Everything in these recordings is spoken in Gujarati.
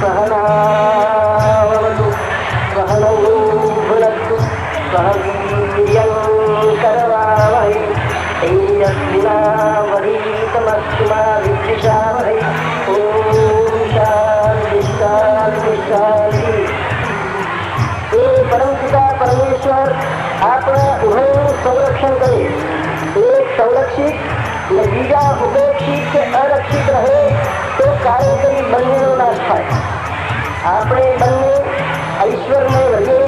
सहनावतु सहनौ भुनक्तु सह वीर्यं करवावहै तेजस्विनावधीतमस्तु मा विद्विषावहै। ॐ शान्ति शान्ति शान्ति। એ પરમ પિતા પરમેશ્વર આપણા ઉભયનું સંરક્ષણ કરે। એક સંરક્ષિત ને બીજા ઉપેક્ષિત કે અરક્ષિત રહે તો કાર્યકરી બંનેનો નાશ થાય। આપણે બંને ઐશ્વર્યમય રહીએ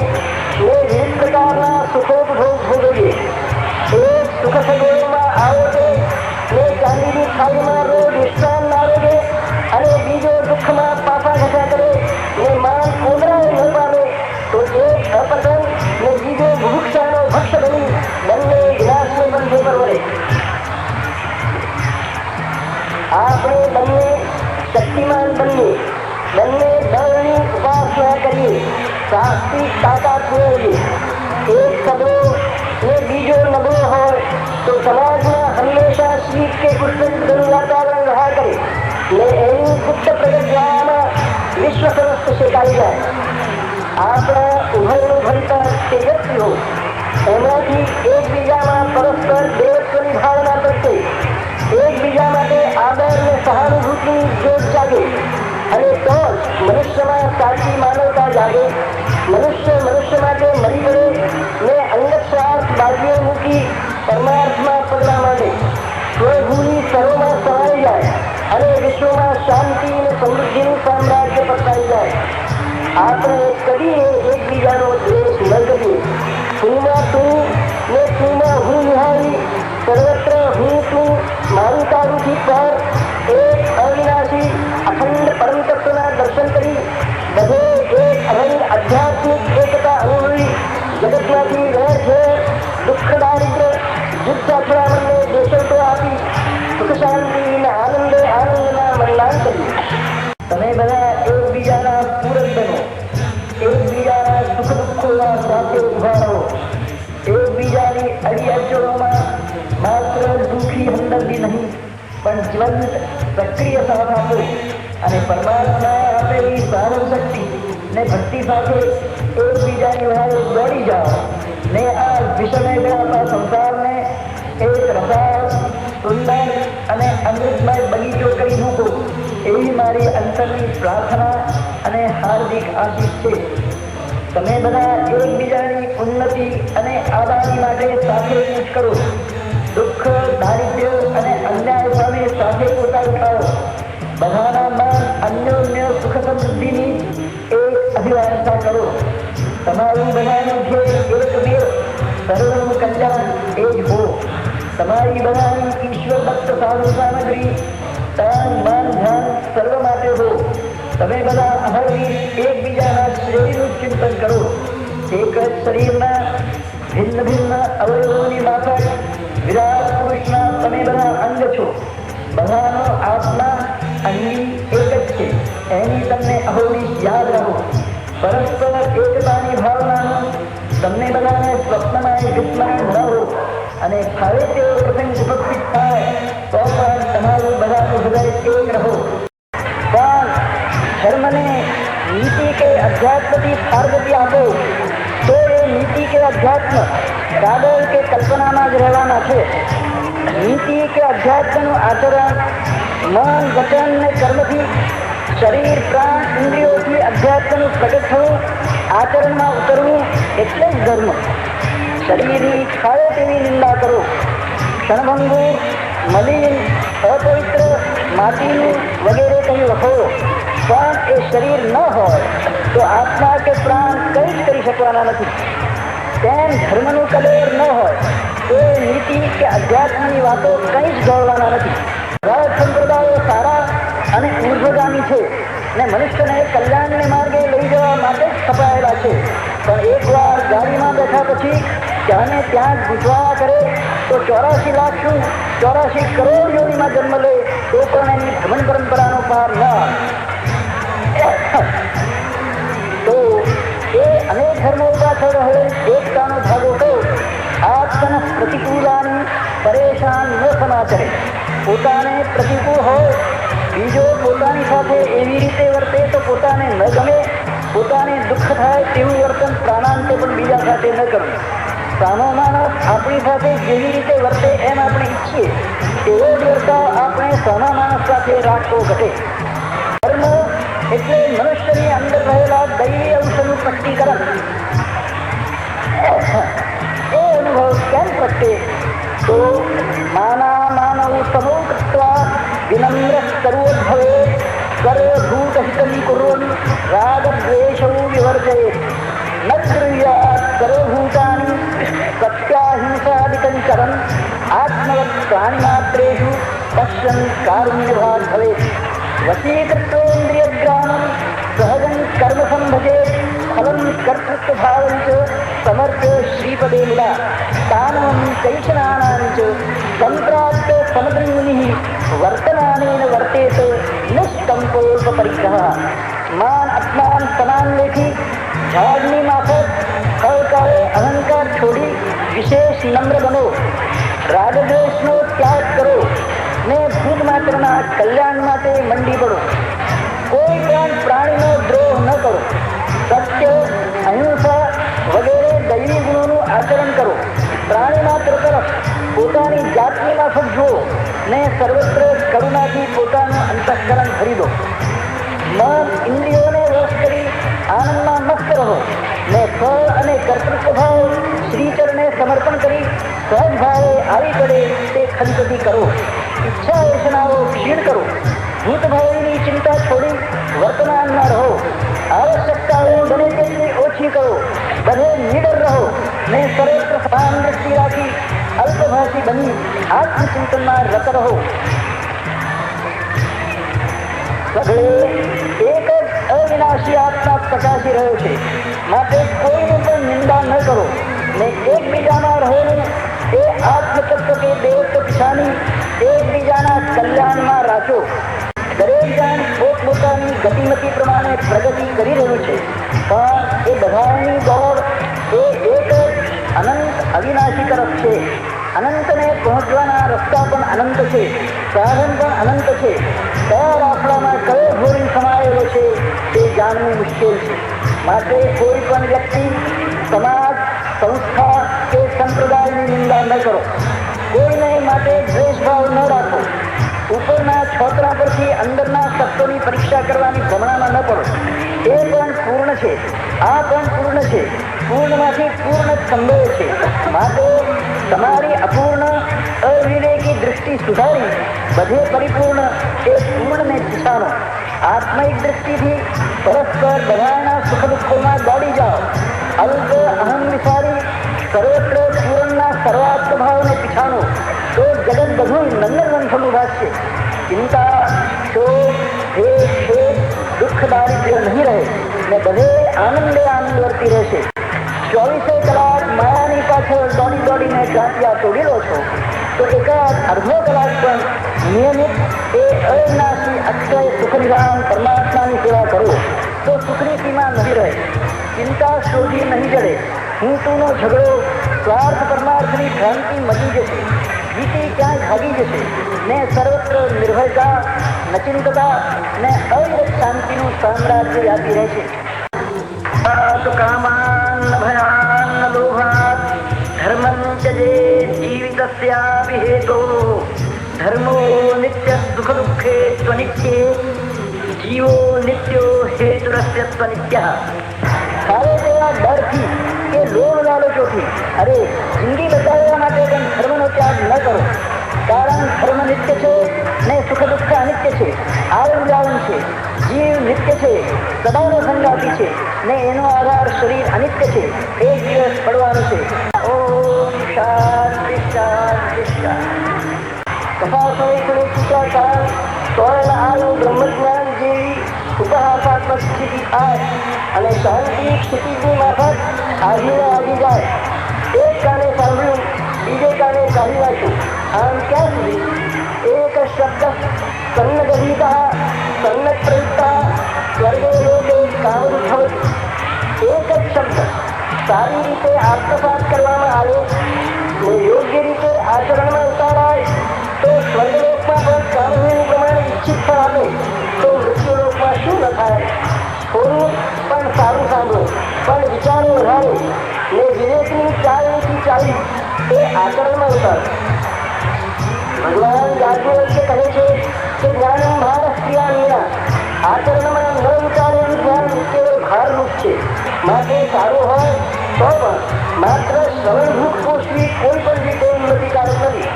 ને વિવિધ પ્રકારના સુખોપભોગ ભોગવીએ। એક સુખ સગવડોમાં આરોગે ને ચાંદીની થાળીમાં રોજ વિશ્રામ આરોગે અને બીજો દુઃખમાં પાપા ઘટા કરે ને માન ઉમરાય ન પામે તો એક અપતન ને બીજો ભૂક્ષાનો ભક્ષ બની બંને વિનાશને બંધે પર વળે। આપણે બંને શક્તિમાન બનીએ, બંને બળની ઉપાસના કરીએ, સાહસિક તાકાત મેળવીએ। એક સબળો ને બીજો નબળો હોય તો સમાજમાં હંમેશા શીત કે ઉત્સવનું વાતાવરણ રહ્યા કરે ને એની ગુપ્ત પ્રગટ્યામાં વિશ્વ સમસ્ત શેકાઈ જાય। આપણા ઉભયનું ભણતર તેજસ્વી હોય એમાંથી એકબીજામાં પરસ્પર દેવત્વની ભાવના પ્રત્યે એકબીજા માટે આદર અને સહાનુભૂતિની જોત જાગે અને તો જ મનુષ્યમાં સાચી માનવતા જાગે। મનુષ્ય માટે મરી પડે ને અંગત સ્વાર્થ બાજુએ મૂકી પરમાર્થમાં પગલા માંડે, સ્વભૂની સરોમાં સમાઈ જાય અને વિશ્વમાં શાંતિ અને સમૃદ્ધિનું સામ્રાજ્ય પથરાઈ જાય। આપણે કદી એકબીજાનો દ્વેષ ન કરીએ। તુંમાં તું ને તુંમાં હું નિહાળી સર્વત્ર હું તું મારું તારુંથી પર એક અવિનાશી અખંડ પરમ તત્વના દર્શન કરી બધે એક અભંગ આધ્યાત્મિક એકતા અનુભવી જગતમાંથી રહે છે દુઃખ દારિદ્ર્ય યુદ્ધ અથડામણને દેશો આપી સુખ શાંતિ અને આનંદના મનલાન કર્યું। તમે બધા એકબીજાના પૂરક બનો, એકબીજાના સુખ દુઃખોમાં સાથે ઉભા રહો, એકબીજાની અડીઅચળોમાં માત્ર દુઃખી હમદર્દી નહીં પણ જીવંત સક્રિય સાથ આપો અને પરમાત્માએ આપેલી સાધન શક્તિ ને ભક્તિ સાથે એકબીજાની વહારે દોડી જાઓ ને આ વિષમય આપણા સંસારને એક રસાળ સુંદર અને અમૃતમય બગીચો કરી મૂકો એવી મારી અંતરની પ્રાર્થના અને હાર્દિક આશીષ છે। તમે બધા એકબીજાની ઉન્નતિ અને આબાદી માટે સાથે કૂચ કરો, દુઃખ દારિદ્ર્ય અને અન્યાય સામે સાથે પોતા ઉઠાવો, બધાના મન અન્યોન્ય સુખ સમૃદ્ધિની એક અભિવાંછા કરો। તમારું બધાનું ધ્યેય એકમેવ સર્વનું કલ્યાણ એ જ હો। તમારી બધાની ઈશ્વર ભક્ત સાધુ સામગ્રી તન મન ધન સર્વ માટે હો। તમે બધા અહર્નિશ એકબીજાના શ્રેણીનું ચિંતન કરો। એક જ શરીરના ભિન્ન ભિન્ન અવયવોની માફક વિરાટ પુરુષના તમે બધા અંગ છો। બધાનો આત્મા અંગી એક જ છે એની તમને અહોનિશ યાદ રહો। પરસ્પર એકતાની ભાવનાનું તમને બધાને સ્વપ્નમાં વિસ્મરણ ન હો અને ફરે તેવો પ્રસંગ ઉપસ્થિત થાય તો પણ તમારું બધાનું હૃદય એક રહો। પણ ધર્મને નીતિ કે અધ્યાત્મથી સાર્વતી આપો તો એ નીતિ કે અધ્યાત્મ કાદર કે કલ્પનામાં જ રહેવાના છે। નીતિ કે અધ્યાત્મનું આચરણ મન વચન ને કર્મથી શરીર પ્રાણ ઇન્દ્રિયોથી અધ્યાત્મનું પ્રગટ થવું આચરણમાં ઉતરવું એટલે જ ધર્મ। શરીરની ખાવે તેવી નિંદા કરો, ક્ષણભંગુર મલિન અપવિત્ર માટીનું વગેરે કહી લખો પણ એ શરીર ન હોય તો આત્મા કે પ્રાણ કંઈ જ કરી શકવાના નથી। તેમ ધર્મનું કલેર ન હોય તો એ નીતિ કે અધ્યાત્મની વાતો કંઈ જ ગળવાના નથી। રાજ સંપ્રદાયો સારા અને ઉર્ધ્વગામી છે ને મનુષ્યને કલ્યાણને માર્ગે લઈ જવા માટે જ સ્થપાયેલા છે પણ એકવાર ગાડીમાં બેઠા પછી ત્યાંને ત્યાં જ ગૂંચવાયા કરે તો 84 લાખ શું 84 કરોડ યોનીમાં જન્મ લે તો પણ એની ભ્રમણ પરંપરાનો પાર ન તો એ અનેક ધર્મો પાછળ રહેલ એકતાનો ભાગો તો આત્મન પ્રતિકૂલાની પરેશાન ન સમાચરે। પોતાને પ્રતિકૂળ હોય બીજો પોતાની સાથે એવી રીતે પોતાને ન ગમે, પોતાને દુઃખ થાય તેવું વર્તન પ્રાણાંતે પણ બીજા સાથે ન કરવું. સામો માણસ આપણી સાથે જેવી રીતે વર્તે એમ આપણે ઈચ્છીએ એવો જ વર્તાવ આપણે સામા માણસ સાથે રાખવો ઘટે. ધર્મ એટલે મનુષ્યની અંદર રહેલા દૈવી અંશનું સ્પષ્ટીકરણ. એ અનુભવ કેમ પ્રત્યે તો માના માનવ સમો કૃત્વા વિનમ્ર સર્વોદ્ભવે સર્વભૂતહિતં કુર્વન રાગદ્વેષૌ વિવર્જયેત ન ગૃહ્યાત સર્વભૂતાનિ સત્યાહિંસાદિકં ચરन् આત્મવत् પ્રાણિમાત્રેષુ પશ્યन् કારુણ્યભાગ ભવેત. વશીકૃત્વેન્દ્રિયગ્રામં સહજં કર્મ સંભજેત ફલં કર્તૃત્વભાવં ચ સમર્પ્ય શ્રીપદે મુદા તાનવં કૈશનાનાં ચ સંપ્રાપ્ય સમદ્રંગુનિઃ વર્તમાનેન વર્તેત નિષ્કંપોલ્પરિગ્રહઃ. માન અપમાન સમાન લેખી ઝાડની માફક અકાળે અહંકાર છોડી વિશેષ નમ્ર બનો. રાગદ્વેષનો ત્યાગ કરો ને ભૂત માત્રના કલ્યાણ માટે મંડી પડો. કોઈ પણ પ્રાણીનો દ્રોહ ન કરો. સત્ય, અહિંસા વગેરે દૈવી ગુણોનું આચરણ કરો. પ્રાણી માત્ર તરફ પોતાની જાતની માફક જુઓ ને સર્વત્ર કરુણાથી પોતાનું અંતઃકરણ ભરી દો. મન ઇન્દ્રિયોને વશ કરી આનંદમાં મસ્ત રહો ને ફળ અને કર્તૃત્વ ભાવ શ્રીચરણે સમર્પણ કરી સહજ ભાવે આવી પડે તે ખંતથી કરો. ઈચ્છા વાસનાઓ ક્ષીણ કરો. ભૂત ભાવની ચિંતા છોડી વર્તમાનમાં રહો. આવશ્યકતાઓ બને તેટલી ઓછી કરો. બધે નીડર રહો ને સર્વત્ર સમાન દ્રષ્ટિ રાખી અલ્પભાષી બની આત્મચિંતનમાં રત રહો. સગળે એક જ અવિનાશી આત્મા પ્રકાશી રહ્યો છે, માટે કોઈની પણ નિંદા ન કરો ને એકબીજામાં રહેલું એ આત્મતત્વ કે દેવત્વ પિછાની એકબીજાના કલ્યાણમાં રાખો. દરેક જણ પોતપોતાની ગતિમતી પ્રમાણે પ્રગતિ કરી રહ્યું છે, પણ એ બધાની દોડ એ એક જ અનંત અવિનાશી તરફ છે. અનંતને પહોંચવાના રસ્તા પણ અનંત છે, સાધન પણ અનંત છે. કયા રાફડામાં કયો ઘોડી સમાયેલો છે તે જાણવું મુશ્કેલ છે. માટે કોઈ પણ વ્યક્તિ, સમાજ, સંસ્થા કે સંપ્રદાયની નિંદા ન કરો. કોઈને માટે દ્વેષભાવ ન રાખો. ઉપરના છોતરા પરથી અંદરના તત્વોની પરીક્ષા કરવાની ભ્રમણામાં ન પડો. એ પણ પૂર્ણ છે, આ પણ પૂર્ણ છે. પૂર્ણમાંથી પૂર્ણ જ સંભવે છે. માટે તમારી અપૂર્ણ અવિવેકી દૃષ્ટિ સુધારી બધે પરિપૂર્ણ એ પૂર્ણને દિશાનો. આત્મિક દૃષ્ટિથી પરસ્પર બધાના સુખ દુઃખોમાં દોડી જાઓ. અલ્પ અહમ વિચારી સર્વત્ર પૂર્ણના સર્વાત્મ ભાવને પીછાનો તો જગત બધું નંદનવંથનું ભાષ્ય. ચિંતા, શોક, ભેદ, ખેદ, દુઃખ, દારિદ્ર્ય નહીં રહે ને બધે આનંદે આનંદ વર્તી રહેશે. 24 કલાક માયાની પાછળ દોડી દોડીને ગાંઠિયા તોડી લો છો તો એકાદ અડધો કલાક પણ નિયમિત એ અવિનાશી અક્ષય સુખનિધાન પરમાત્માની સેવા કરો તો સુખની સીમા નહીં રહે. ચિંતા શોધી નહીં જડે. હું તુંનો ઝઘડો, સ્વાર્થ પરમાર્થની ભ્રાંતિ મચી જશે. ગીતી ક્યાંય ભાગી જશે ને સર્વત્ર નિર્ભયતા, નચિંતતા ને અવિરત શાંતિનું સામ્રાજ્ય વ્યાપી રહેશે. કામાન ભયાન લોભાત ધર્મં ત્યજેત જીવિતસ્યાપિ હેતોઃ. ધર્મો નિત્ય સુખ દુઃખે સ્વનિત્યે જીવો નિત્યો હેતુરસ્ય સ્વનિત્યઃ. સારે તેવા ડરથી કે લોભ લાલચોથી અરે જિંદગી બચાવવા માટે પણ ધર્મનો ત્યાગ ન કરો. કારણ ધર્મ નિત્ય છે ને સુખ દુઃખ અનિત્ય છે, આવન જાવન છે. જીવ નિત્ય છે, સદાનો સંગાતી છે ને એનો આધાર શરીર અનિત્ય છે, એક દિવસ પડવાનું છે. ઓમ શાંતિ શાંતિ શાંતિ. કથા સૂત્રાકાર સ્વર્ણ આયુ બ્રહ્મજ્ઞાન જેવી ઉપહાસાત્મક સ્થિતિ થાય અને શાંતિ ક્ષિતિજની માફક આજીને આવી જાય. એક કાને સાંભળ્યું, બીજે કાને કાઢી નાખ્યું. આમ ક્યાં સુધી? એક શબ્દ સન્નગહિતા સન્નપ્રયુક્તા સ્વર્ગે લોકે કામદુઃખ. એક જ શબ્દ સારી રીતે આત્મસાત કરવામાં આવે ને યોગ્ય રીતે આચરણમાં ઉતારાય તો સ્વર્ગલોકમાં પણ કામનું પ્રમાણે ઈચ્છિત ફળ આપે તો મૃત્યુલોકમાં શું ન થાય? પણ વિચારો વધારે ને વિવેકની ચાલથી ચાલી એ આચરણમાં ઉતારો. ભગવાન યાજ્ઞવલ્ક્ય કહે છે કે જ્ઞાનમ ભારસ્ત્રિયામીના, આચરણમાં ન ઉતારેલું જ્ઞાન કેવળ ભારરૂપ છે. માટે સારું હોય તો પણ માત્ર શ્રવણ ભૂખ પોષવી કોઈ પણ રીતે ઉન્નતિકારક નથી.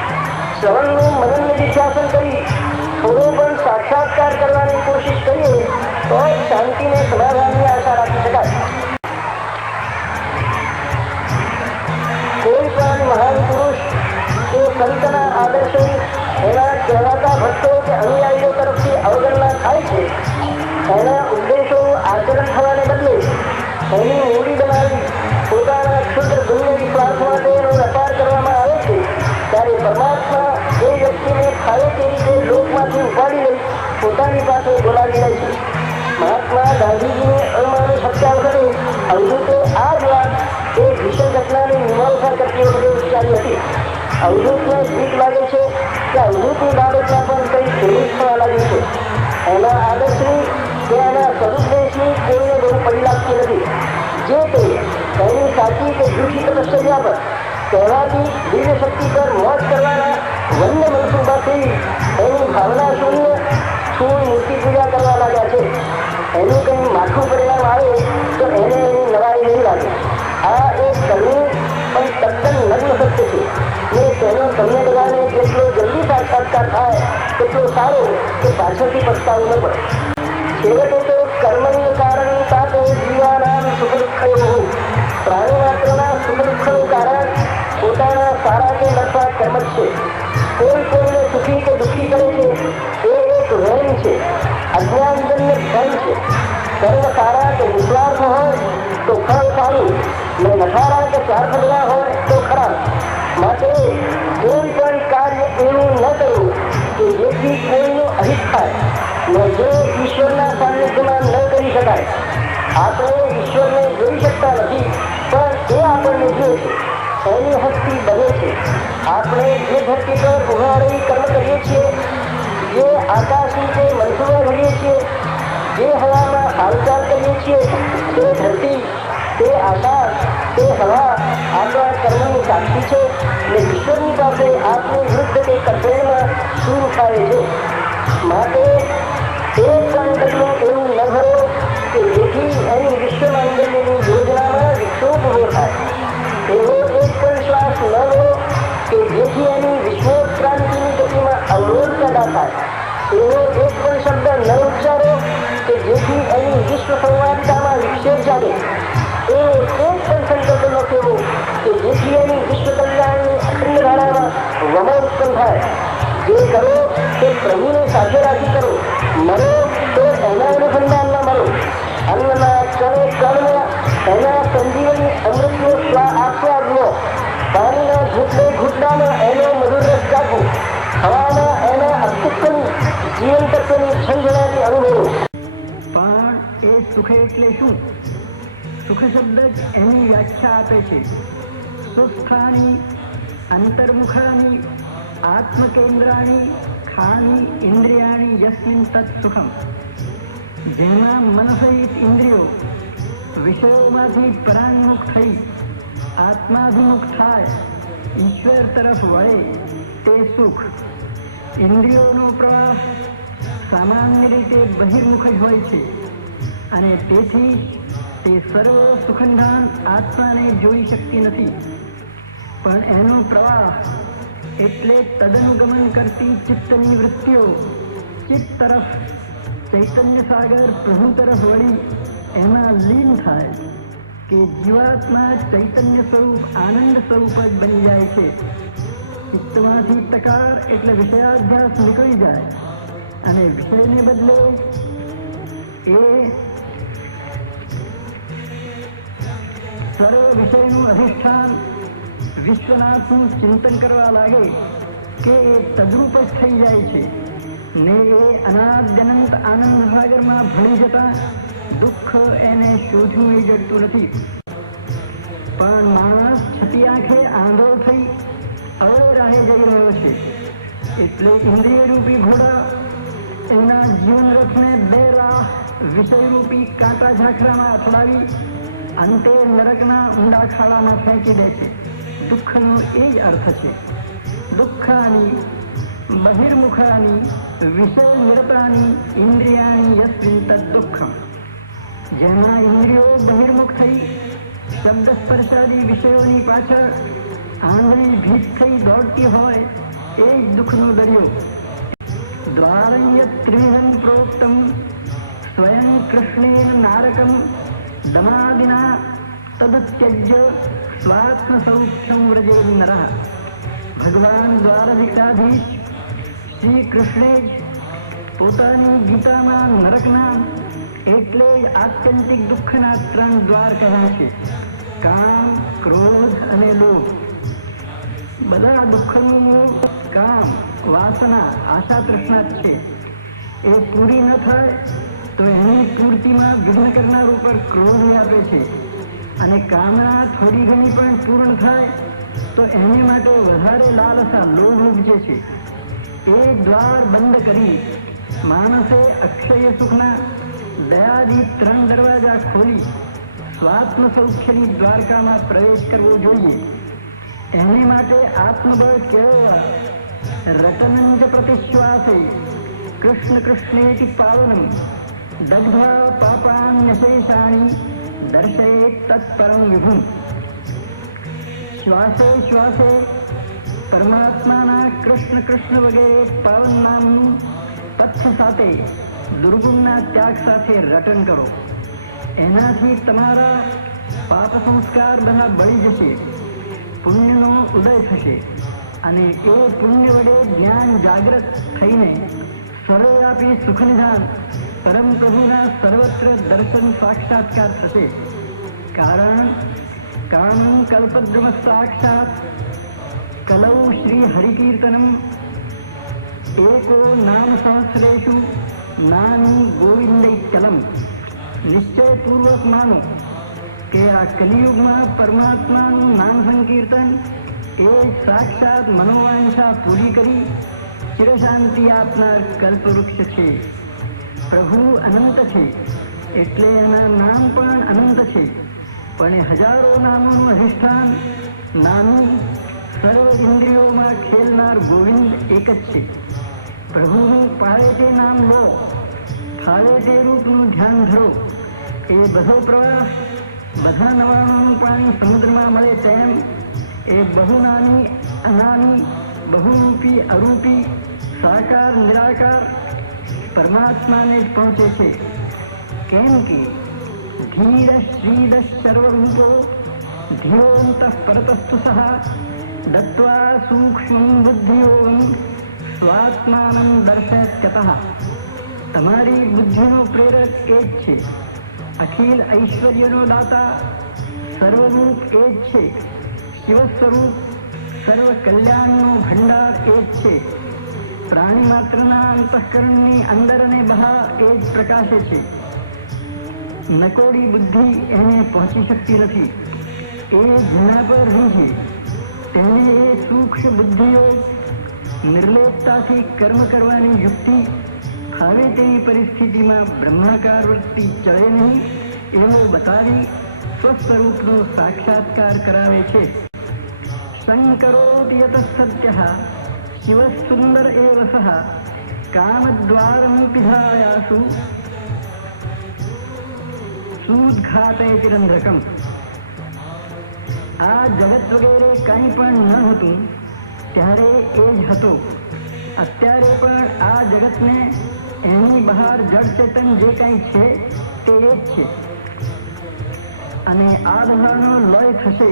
શ્રવણનું મનન નિધિધ્યાસન કરી થોડો પણ સાક્ષાત્કાર કરવાની કોશિશ કરીએ તો શાંતિને સમાધાનની આશા રાખી શકાય. કોઈ પણ મહાન પુરુષ કે સંતના આદર્શો એના કહેવાતા ભક્તો કે અનુયાયીઓ તરફથી અવગણના થાય છે. એના ઉદ્દેશો આચરણ થવાને બદલે એની મૂડી બનાવી પોતાના ક્ષુદ્ર દુનિયાવી સ્વાર્થ માટે એનો વેપાર કરવામાં આવે છે, ત્યારે પરમાત્મા એ વ્યક્તિને ફાવે તે રીતે લોકમાંથી ઉપાડી લઈ પોતાની પાસે બોલાવી લે છે. મહાત્મા ગાંધીજીને અણમાનું સત્યાવસરે અવધૂતે આ જ વાત એ ભીષણ ઘટનાની મીમાંસા કરતી વખતે ઉચ્ચારી હતી. અવધૂતને બીક લાગે છે કે અવધૂતની બાબતમાં પણ કંઈ ખેડૂત થવા લાગ્યું છે. એના આદર્શની કે એના સદુદ્દેશની કોઈને બહુ પડી લાગતી નથી. જે તે એની સાચી કે જૂઠી તપશ્ચર્યા પર કહેવાતી દિવ્ય શક્તિ પર મોજ કરવાના વન્ય મનસુબાથી એની ભાવના શૂન્ય સ્થૂળ મૂર્તિ પૂજા કરવા લાગ્યા છે. એનું કંઈ માઠું પરિણામ આવે તો એને એની નવાઈ નહીં લાગે. આ એક કરુણ પણ તદ્દન નગ્ન સત્ય છે ને તેનો તમને બધાને જેટલો જલ્દી સાક્ષાત્કાર થાય તેટલો સારો કે પાછળથી પસ્તાવું ન પડે. છેવટે તો કર્મની કારણ સાથે જીવાનામ સુખ દુઃખયો, પ્રાણી માત્રના સુખ દુઃખનું કારણ પોતાના સારા કે નફા કર્મ જ છે. કોઈ કોઈને સુખી કે દુઃખી કરે છે એ એક વહેમ છે, અજ્ઞાનજન્ય ભ્રમ છે. કર્મ સારા કે નિસ્વાર્થ હોય તો ફળ સારું ને નકારા કે સ્વાર્થના હોય તો ખરાબ. માટે કોઈ પણ કાર્ય એવું ન કરવું કે જેથી કોઈનું અહિત થાય ને જે ઈશ્વરના સાનિધ્યમાં ન કરી શકાય. આપણે ઈશ્વરને જોઈ શકતા નથી પણ એ આપણને જોએ છે, એની હસ્તી બને છે. આપણે જે ધરતી પર ઉભા રહી કર્મ કરીએ છીએ, જે આકાશ નીચે મનસુબા ભરીએ છીએ, જે હવામાં હાલચાલ કરીએ છીએ, તે ધરતી, તે આકાશ, તે હવા આપણા કર્મની સાક્ષી છે ને ઈશ્વરની પાસે આપની વૃદ્ધ કે કલ્પનામાં શું થાય છે. માટે એક પણ ડગલું એવું ન ભરો કે જેથી એની વિશ્વ માંગલ્યની યોજનામાં વિક્ષોભ ઉભો થાય. એવો એક પણ શ્વાસ ન લો કે જેથી એની વિશ્વોત્ક્રાંતિની ગતિમાં અવરોધ પેદા થાય. એવો એક પણ શબ્દ ન ઉચ્ચારો કે જેથી એની વિશ્વ સંવાદિતામાં વિક્ષેપ જાગે. એવો એક પણ સંકલ્પ ન કહેવો કે જેથી એની વિશ્વ કલ્યાણની અખંડ ધારામાં વમન ઉત્પન્ન થાય. જે કરો તે પ્રભુને સાથે રાખી કરો. મરો તો એના અનુસંધાનમાં મરો. અન્નના કણે કણમાં એના સંજીવની અમૃતનો આસ્વાદ લો. પાણીના ઘૂંટડે ઘૂંટડામાં એનો મધુર રસ ચાખો. હવાના એના અસ્તિત્વની જીવન તત્વની છંજણાથી અનુભવો. પણ એ સુખ એટલે શું? સુખ શબ્દ જ એની વ્યાખ્યા આપે છે. સુસ્થાની અંતર્મુખાની આત્મકેન્દ્રાણી ખાની ઇન્દ્રિયાણી યસ્મિન તત્ સુખમ. જેના મનસહિત ઇન્દ્રિયો વિષયોમાંથી પરાન્મુખ થઈ આત્માભિમુખ થાય, ઈશ્વર તરફ વળે તે સુખ. ઇન્દ્રિયોનો પ્રવાસ સામાન્ય રીતે બહિર્મુખ જ હોય છે અને તેથી તે સર્વ સુખંધાન આત્માને જોઈ શકતી નથી. પણ એનો પ્રવાહ એટલે તદનુગમન કરતી ચિત્તની વૃત્તિઓ ચિત્ત તરફ ચૈતન્ય સાગર પ્રભુ તરફ વળી એમાં લીન થાય કે જીવાત્મા ચૈતન્ય સ્વરૂપ આનંદ સ્વરૂપ જ બની જાય છે. ચિત્તમાંથી તકાર એટલે વિષયાભ્યાસ નીકળી જાય અને વિષયને બદલે એ સર્વ વિષયનું અધિષ્ઠાન વિશ્વનાથનું ચિંતન કરવા લાગે કે એ તદ્રૂપ જ થઈ જાય છે ને એ અનાદ્યનંત આનંદ સાગરમાં ભળી જતા દુઃખ એને શોધવું એ જડતું નથી. પણ માણસ છતી આંખે આંધળો થઈ અવરાહે જઈ રહ્યો છે. એટલે ઇન્દ્રિયરૂપી ઘોડા એના જીવન રથને બે રાહ વિષયરૂપી કાંટા ઝાંખરામાં અથડાવી અંતે નરકના ઊંડા ખાડામાં ફેંકી દે છે. દુઃખનો એ જ અર્થ છે. દુઃખાની બહિર્મુખાની વિષય નિરતાની ઇન્દ્રિયાણી યસ્મિન તદ દુઃખમ. જેમાં ઇન્દ્રિયો બહિર્મુખ થઈ શબ્દ સ્પર્શાદી વિષયોની પાછળ આંગળી ભીત થઈ દોડતી હોય એ જ દુઃખનો દરિયો. દ્વારણ્ય ત્રિહન પ્રોક્તમ સ્વયં કૃષ્ણેન નારકમ દમાદિના તદત્યજ્ય સ્વાત્મ સૌખ્યમ વ્રજે નરઃ. ભગવાન દ્વારકાધીશ શ્રી કૃષ્ણે પોતાની ગીતામાં નરકના એટલે જ આત્યંતિક દુઃખના 3 દ્વાર કહ્યા છે: કામ, ક્રોધ અને લોભ. બધા દુઃખનું મૂળ કામ, વાસના, આશા, તૃષ્ણા જ છે. એ પૂરી ન થાય તો એની પૂર્તિમાં વિઘ્ન કરનાર ઉપર ક્રોધ વ્યાપે છે, અને કામના થોડી ઘણી પણ પૂર્ણ થાય તો એને માટે વધારે લાલસા, લોભ ઉપજે છે. એ દ્વાર બંધ કરી માણસે અક્ષય સુખના દયાદી 3 દરવાજા ખોલી સ્વાત્મ સૌખ્યની દ્વારકામાં પ્રવેશ કરવો જોઈએ. એની માટે આત્મબળ કેળવવા રતનંજ પ્રતિશ્વાસે કૃષ્ણ કૃષ્ણેતિ પાવનમ દગ્ધા પાપાન્યશેષાણી દર્શયેત તત્પરમ વિભુમ. શ્વાસે શ્વાસે પરમાત્માના કૃષ્ણ કૃષ્ણ વગેરે પાવન નામનું તથ્ય સાથે દુર્ગુણના ત્યાગ સાથે રટન કરો. એનાથી તમારા પાપ સંસ્કાર બધા બળી જશે, પુણ્યનો ઉદય થશે, અને એ પુણ્ય વડે જ્ઞાન જાગૃત થઈને સર્વવ્યાપી સુખનિધાન પરમ પ્રભુના સર્વત્ર દર્શન સાક્ષાત્કાર થશે. કારણ કામં કલ્પદ્રુમ સાક્ષાત કલૌ શ્રી હરિકીર્તનમ એકો નામ સહસ્રેષુ નામી ગોવિંદૈકલમ. નિશ્ચયપૂર્વક માનો કે આ કલિયુગમાં પરમાત્માનું નામ સંકીર્તન એ સાક્ષાત મનોવાંછા પૂરી કરી ચિરશાંતિ આપનાર કલ્પવૃક્ષ છે. પ્રભુ અનંત છે એટલે એના નામ પણ અનંત છે, પણ એ હજારો નામોનું અધિષ્ઠાન નામી સર્વ ઇન્દ્રિયોમાં ખેલનાર ગોવિંદ એક જ છે. પ્રભુનું પાળે તે નામ લો, ફાળે તે રૂપનું ધ્યાન ધરો. એ બધો પ્રવાસ બધા નવાણું પાણી સમુદ્રમાં મળે તેમ એ બહુ નાની અનાની બહુરૂપી અરૂપી સાકાર નિરાકાર પરમાત્માને જ પહોંચે છે. કેમ કે ધીર શ્રીદ સર્વરૂપો ધીરોંત પરતસ્તુ સહ દત્વા સૂક્ષ્મ બુદ્ધિયોગમ સ્વાત્માનં દર્શયત્યતઃ. તમારી બુદ્ધિનો પ્રેરક એ જ છે, અખિલ ઐશ્વર્યનો દાતા સર્વરૂપ એ જ છે, શિવ સ્વરૂપ સર્વ કલ્યાણનો ભંડાર એ જ છે. પ્રાણી માત્રના અંતઃકરણની અંદર અને બહાર એ જ પ્રકાશે છે. નકોડી બુદ્ધિ એને પહોંચી શકતી નથી, એ જેના પર રહી છે તેને એ સૂક્ષ્મ બુદ્ધિઓ નિર્લેપતાથી કર્મ કરવાની યુક્તિ હવે તેની પરિસ્થિતિમાં બ્રહ્માકાર વૃત્તિ ચડે નહીં એવો બતાવી સ્વસ્વરૂપનો સાક્ષાત્કાર કરાવે છે. સંકરોતિ યત સત્ય શિવ સુંદર એવ સહ કામદ્વારમ પિધાયાસુ સૂદઘાતે ચિરંદ્રકમ. આ જગત વગેરે કંઈ પણ ન હતું ત્યારે એ જ હતો. અત્યારે પણ આ જગતને એની બહાર જળ ચેતન જે કંઈ છે તે એ જ છે, અને આ બધાનો લય થશે.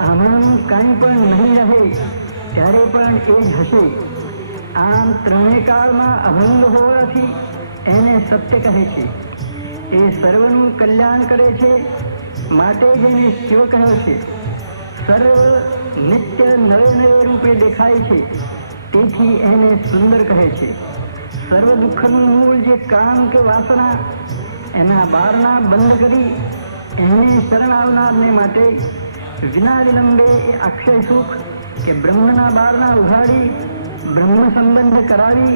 આમાંનું કંઈ પણ નહીં રહે ત્યારે પણ એ જ હશે. આમ ત્રણેય કાળમાં અભંગ હોવાથી એને સત્ય કહે છે. એ સર્વનું કલ્યાણ કરે છે માટે જેને શિવ કહે છે. સર્વ નિત્ય નવે નવે રૂપે દેખાય છે તેથી એને સુંદર કહે છે. સર્વ દુઃખનું મૂળ જે કામ કે વાસના એના બારણા બંધ કરી એને શરણ આવનારને માટે વિના વિલંબે અક્ષય સુખ કે બ્રહ્મના બારણા ઉઘાડી બ્રહ્મ સંબંધ કરાવી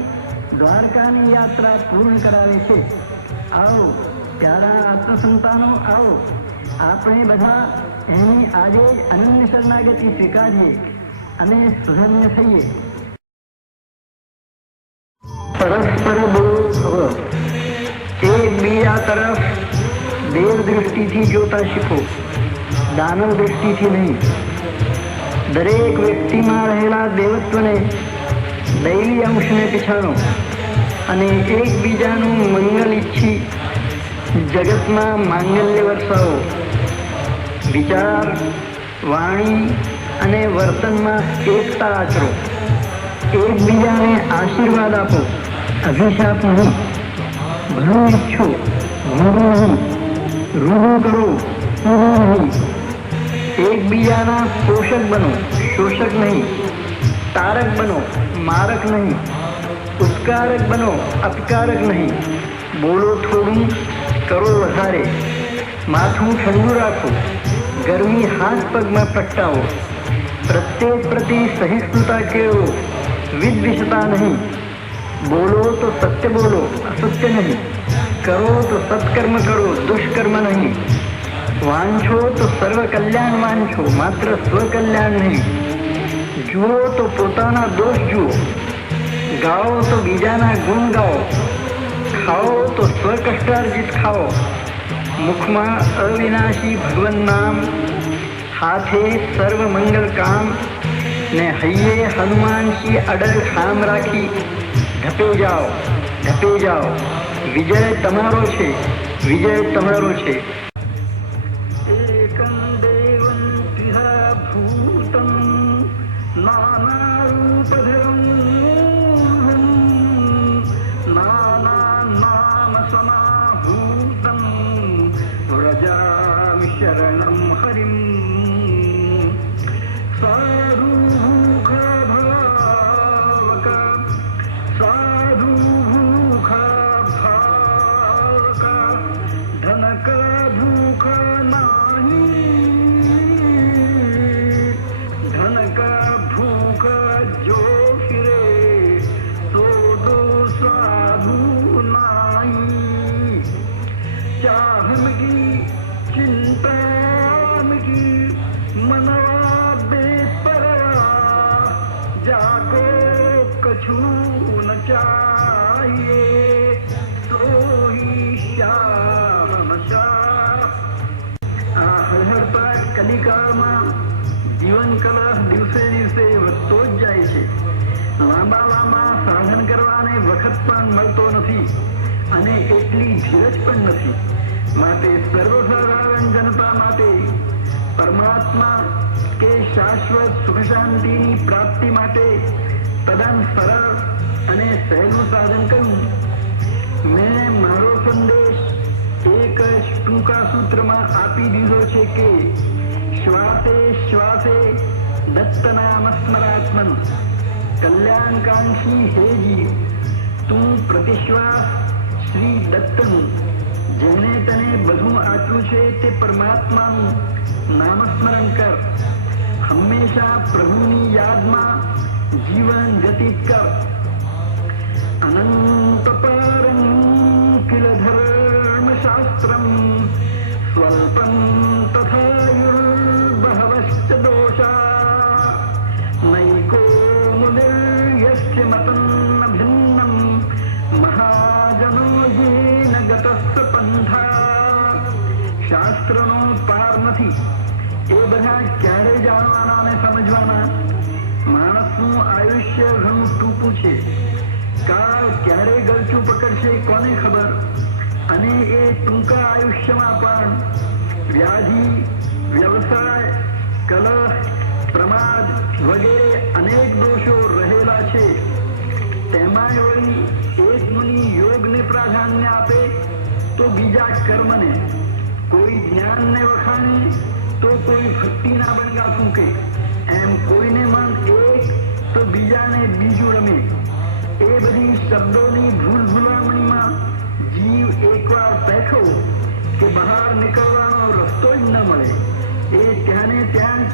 દ્વારકાની યાત્રા પૂર્ણ કરાવે છે. આવો પ્યારા આત્મસંતાનો, આવો આપણે બધા એની આજે જ અનન્ય શરણાગતિ સ્વીકારીએ અને સુધન્ય થઈએ. પરસ્પર બોધ એકબીજા તરફ દેવ દૃષ્ટિથી જોતા શીખો, દાનવ દૃષ્ટિથી નહીં. દરેક વ્યક્તિમાં રહેલા દેવત્વને, દૈવી અંશને પછાણો અને એકબીજાનું મંગલ ઈચ્છી જગતમાં માંગલ્ય વરસાવો. વિચાર, વાણી અને વર્તનમાં એકતા આચરો. એકબીજાને આશીર્વાદ આપો, અભિશાપ નહીં. ભલું ઈચ્છો, ભૂલું નહીં. રૂહું કરો, ઊહું નહીં. એકબીજાના પોષક બનો, શોષક નહીં. તારક બનો, મારક નહીં. ઉપકારક બનો, અપકારક નહીં. બોલો થોડું, કરો વધારે. માથું ઠંડુ રાખો, ગરમી હાથ પગમાં પ્રગટાવો. પ્રત્યેક પ્રતિ સહિષ્ણુતા કેળવો, વિદ્વેષતા નહીં. બોલો તો સત્ય બોલો, અસત્ય નહીં. કરો તો સત્કર્મ કરો, દુષ્કર્મ નહીં. વાંછો તો સર્વ કલ્યાણ વાંછો, માત્ર સ્વકલ્યાણ નહીં. જુઓ તો પોતાના દોષ જુઓ, ગાઓ તો બીજાના ગુણ ગાઓ. ખાઓ તો સ્વકષ્ટાર્જિત ખાઓ. મુખમાં અવિનાશી ભગવન નામ, હાથે સર્વ મંગલ કામ, ને હૈયે હનુમાનજી અડલ ઠામ રાખી ઢપે જાઓ, ઢપે જાઓ. વિજય તમારો છે, વિજય તમારો છે. એકમ દેવં ત્રિધા ભૂતમ નાનારૂપધરં નાના નામ સમાભૂતમ વ્રજામિ શરણં હરિમ. સાધુ ભૂખા ભાવકા, સાધુ ભૂખા ભાવકા, ધનક ભૂખા નાહી. ધનક ભૂખા જો ફિરે તો દો સાધુ નાહી. ચાહમગી ચિંતામગી મનવા બેપરવા, જાકો કછું ન ચાહિએ સોહી શ્યામ શા. આ હળહળતા કલિકાળમાં જીવન કલહ દિવસે દિવસે વધતો જ જાય છે. લાંબા લાંબા સાધન કરવાને વખત પણ મળતો નથી અને એટલી ધીરજ પણ નથી. માટે સર્વસાધારણ જનતા માટે પરમાત્મા કે શાશ્વત સુખ શાંતિની પ્રાપ્તિ માટે તદ્દન સરળ અને સહેલું સાધન કહ્યું. મેં મારો સંદેશ એક જ ટૂંકા સૂત્રમાં આપી દીધો છે કે શ્વાસે શ્વાસે દત્તનામ સ્મરાત્મન. કલ્યાણકાંક્ષી હે જીવ, તું પ્રતિશ્વાસ શ્રી દત્તનું, જેને તને બધું આપ્યું છે તે પરમાત્માનું નામસ્મરણ કર. હંમેશા પ્રભુની યાદમાં જીવન વ્યતીત કર. અનંત પરમ કિલ ધર્મ શાસ્ત્રમ સ્વલ્પમ તથાયુર્બહવશ્ચ દોષા નૈકો મુનિર્યસ્ય મતન્ન ભિન્નમ મહાજનો યેન ગતસ્સ પંથા. શાસ્ત્રનો પાર નથી એ બધા ક્યારે જાણવાના અને સમજવાના. માણસનું આયુષ્ય ઘણું ટૂંકું છે. કાળ ક્યારે ગળચું પકડશે કોને ખબર. અને એ ટૂંકા આયુષ્યમાં પણ વ્યાધિ, વ્યવસાય, કલહ, પ્રમાદ વગેરે અનેક દોષો રહેલા છે. તેમાં વળી એક મુનિ યોગને પ્રાધાન્ય આપે તો બીજા કર્મને, કોઈ જ્ઞાનને વખાણે તો કોઈ ભક્તિના બણગા ફૂંકે. એમ કોઈને મન એક તો બીજાને બીજું રમે. એ બધી શબ્દોની ભૂલભુલામણીમાં જીવ એકવાર બેઠો કે બહાર નીકળવાનો રસ્તો જ ન મળે. એ ત્યાંને ત્યાં જ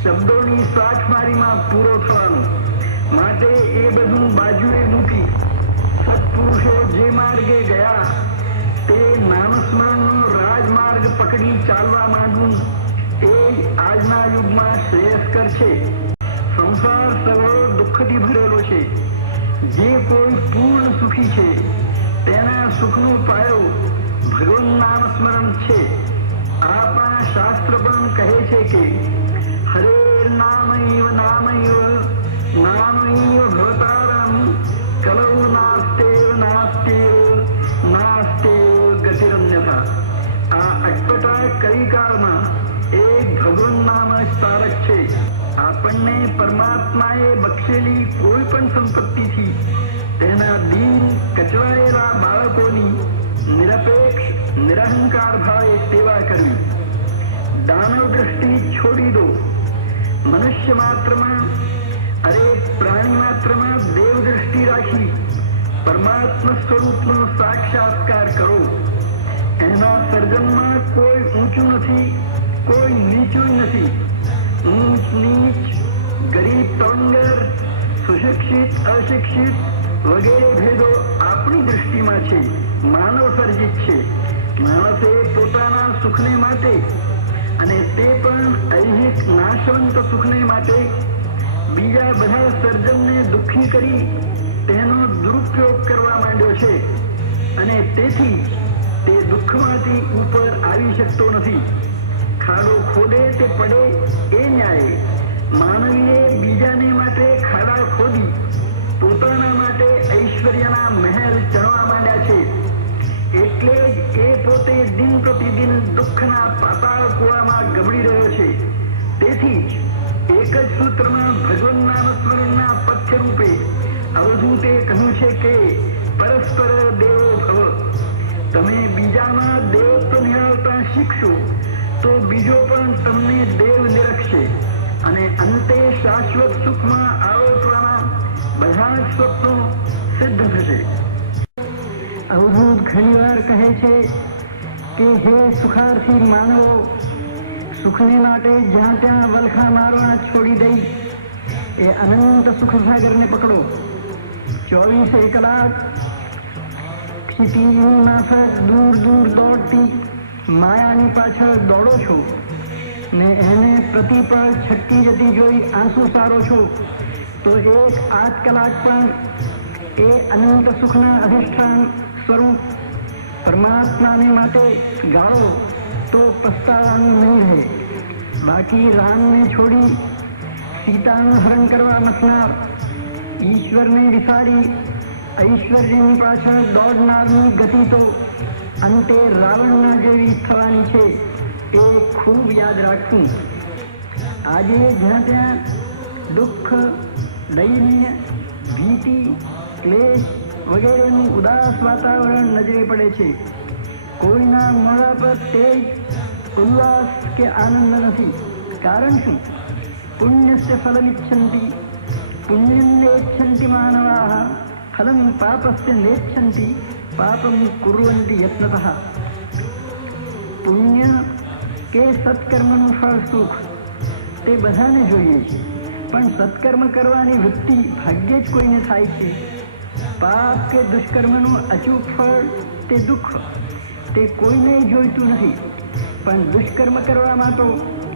શબ્દોની સાઠમારીમાં પૂરો થવાનો. માટે એ બધું બાજુએ મૂકી સત્પુરુષો જે માર્ગે ગયા તે નામસ્મરણનો રાજમાર્ગ પકડી પડી ચાલવા માંડવું એ આજના યુગમાં શ્રેયસ્કર છે. સંસાર સગળો દુઃખથી ભરેલો છે. જે કોઈ પૂર્ણ સુખી છે તેના સુખનો પાયો ભગવાન નામ સ્મરણ છે. આપણા શાસ્ત્ર પણ કહે છે કે હરે નામૈવ નામૈવ નામૈવ ભવતારણમ કલૌ નાસ્તેવ નાસ્તેવ નાસ્તેવ ગતિરન્યથા. આ અટપટા કલિકાળમાં એક ભગવાન નામ જ તારક છે. આપણને પરમાત્માએ બક્ષેલી કોઈ પણ સંપત્તિથી તેના દીન કચવાયેલા બાળકોની નિરપેક્ષ નિરહંકાર ભાવે સેવા કરવી. દાનવ દ્રષ્ટિ છોડી દો. મનુષ્ય માત્રમાં અરે પ્રાણી માત્રમાં દેવ દ્રષ્ટિ રાખી પરમાત્મા સ્વરૂપનો સાક્ષાત્કાર કરો. એના સર્જનમાં કોઈ ઊંચું નથી, કોઈ નીચું નથી. ઊંચ નીચ, ગરીબ તવંગર, સુશિક્ષિત અશિક્ષિત વગેરે ભેદો આપણી દૃષ્ટિમાં છે, માનવ સર્જિત છે. માણસે પોતાના સુખને માટે અને તે પણ ઐહિક નાશવંત સુખને માટે બીજા બધા સર્જનને દુઃખી કરી તેનો દુરુપયોગ કરવા માંડ્યો છે અને તેથી તે દુઃખમાંથી ઉપર આવી શકતો નથી. ખાડો ખોદે તે પડે એ ન્યાય. માનવીએ બીજાને માટે ખાડા ખોદી પોતાના માટે ઐશ્વર્યના મહેલ ચણવા માંડ્યા છે. એટલે જ એ પોતે દિન પ્રતિદિન દુઃખના પાતાળ કૂવામાં ગબડી રહ્યો છે. તેથી જ એક જ સૂત્રમાં ભગવાન નામ સ્મરણના પથ્ય રૂપે અવધૂતે કહ્યું છે કે પરસ્પર દેવો ભવ. તમે બીજામાં દેવત્વ નિહાળતા શીખશો તો બીજો પણ તમને દેવ નિરખશે અને અંતે શાશ્વત સુખમાં આવતવાના બધા જ સ્વપ્નો સિદ્ધ થશે. અવધૂત ઘણીવાર કહે છે કે હે સુખાર્થી માનવો, સુખને માટે જ્યાં ત્યાં વલખા મારવા છોડી દઈ એ અનંત સુખ સાગરને પકડો. 24 કલાક ક્ષિતિજનું નાશક દૂર દૂર દોડતી માયાની પાછળ દોડો છો ને એને પ્રતિપળ છટકી જતી જોઈ આંસુ સારો છો તો એક આધ કલાક પણ એ અનંત સુખના અધિષ્ઠાન સ્વરૂપ પરમાત્માને માટે ગાળો તો પસ્તાવાનું નહીં રહે. બાકી રામને છોડી સીતાનું હરણ કરવા મથનાર, ઈશ્વરને વિસારી ઐશ્વર્યની પાછળ દોડનારની ગતિ તો અંતે રાવણના જેવી થવાની છે. એ ખૂબ યાદ રાખવું. આજે જ્યાં ત્યાં દુઃખ, દૈન્ય, ભીતિ, ક્લેશ વગેરેનું ઉદાસ વાતાવરણ નજરે પડે છે. કોઈના મોઢા પર તેજ, ઉલ્લાસ કે આનંદ નથી. કારણ શું? પુણ્યસ્ય ફલમિચ્છન્તિ પુણ્યમ નેચ્છન્તિ માનવાઃ ફલમ પાપસ્ય નેચ્છન્તિ પાપમ કુર્વન્તિ યત્નતઃ. પુણ્ય કે સત્કર્મનું ફળ સુખ તે બધાને જોઈએ છે, પણ સત્કર્મ કરવાની વૃત્તિ ભાગ્યે જ કોઈને થાય છે. પાપ કે દુષ્કર્મનું અચૂક ફળ તે દુઃખ તે કોઈને જોઈતું નથી. પણ દુષ્કર્મ કરવામાં તો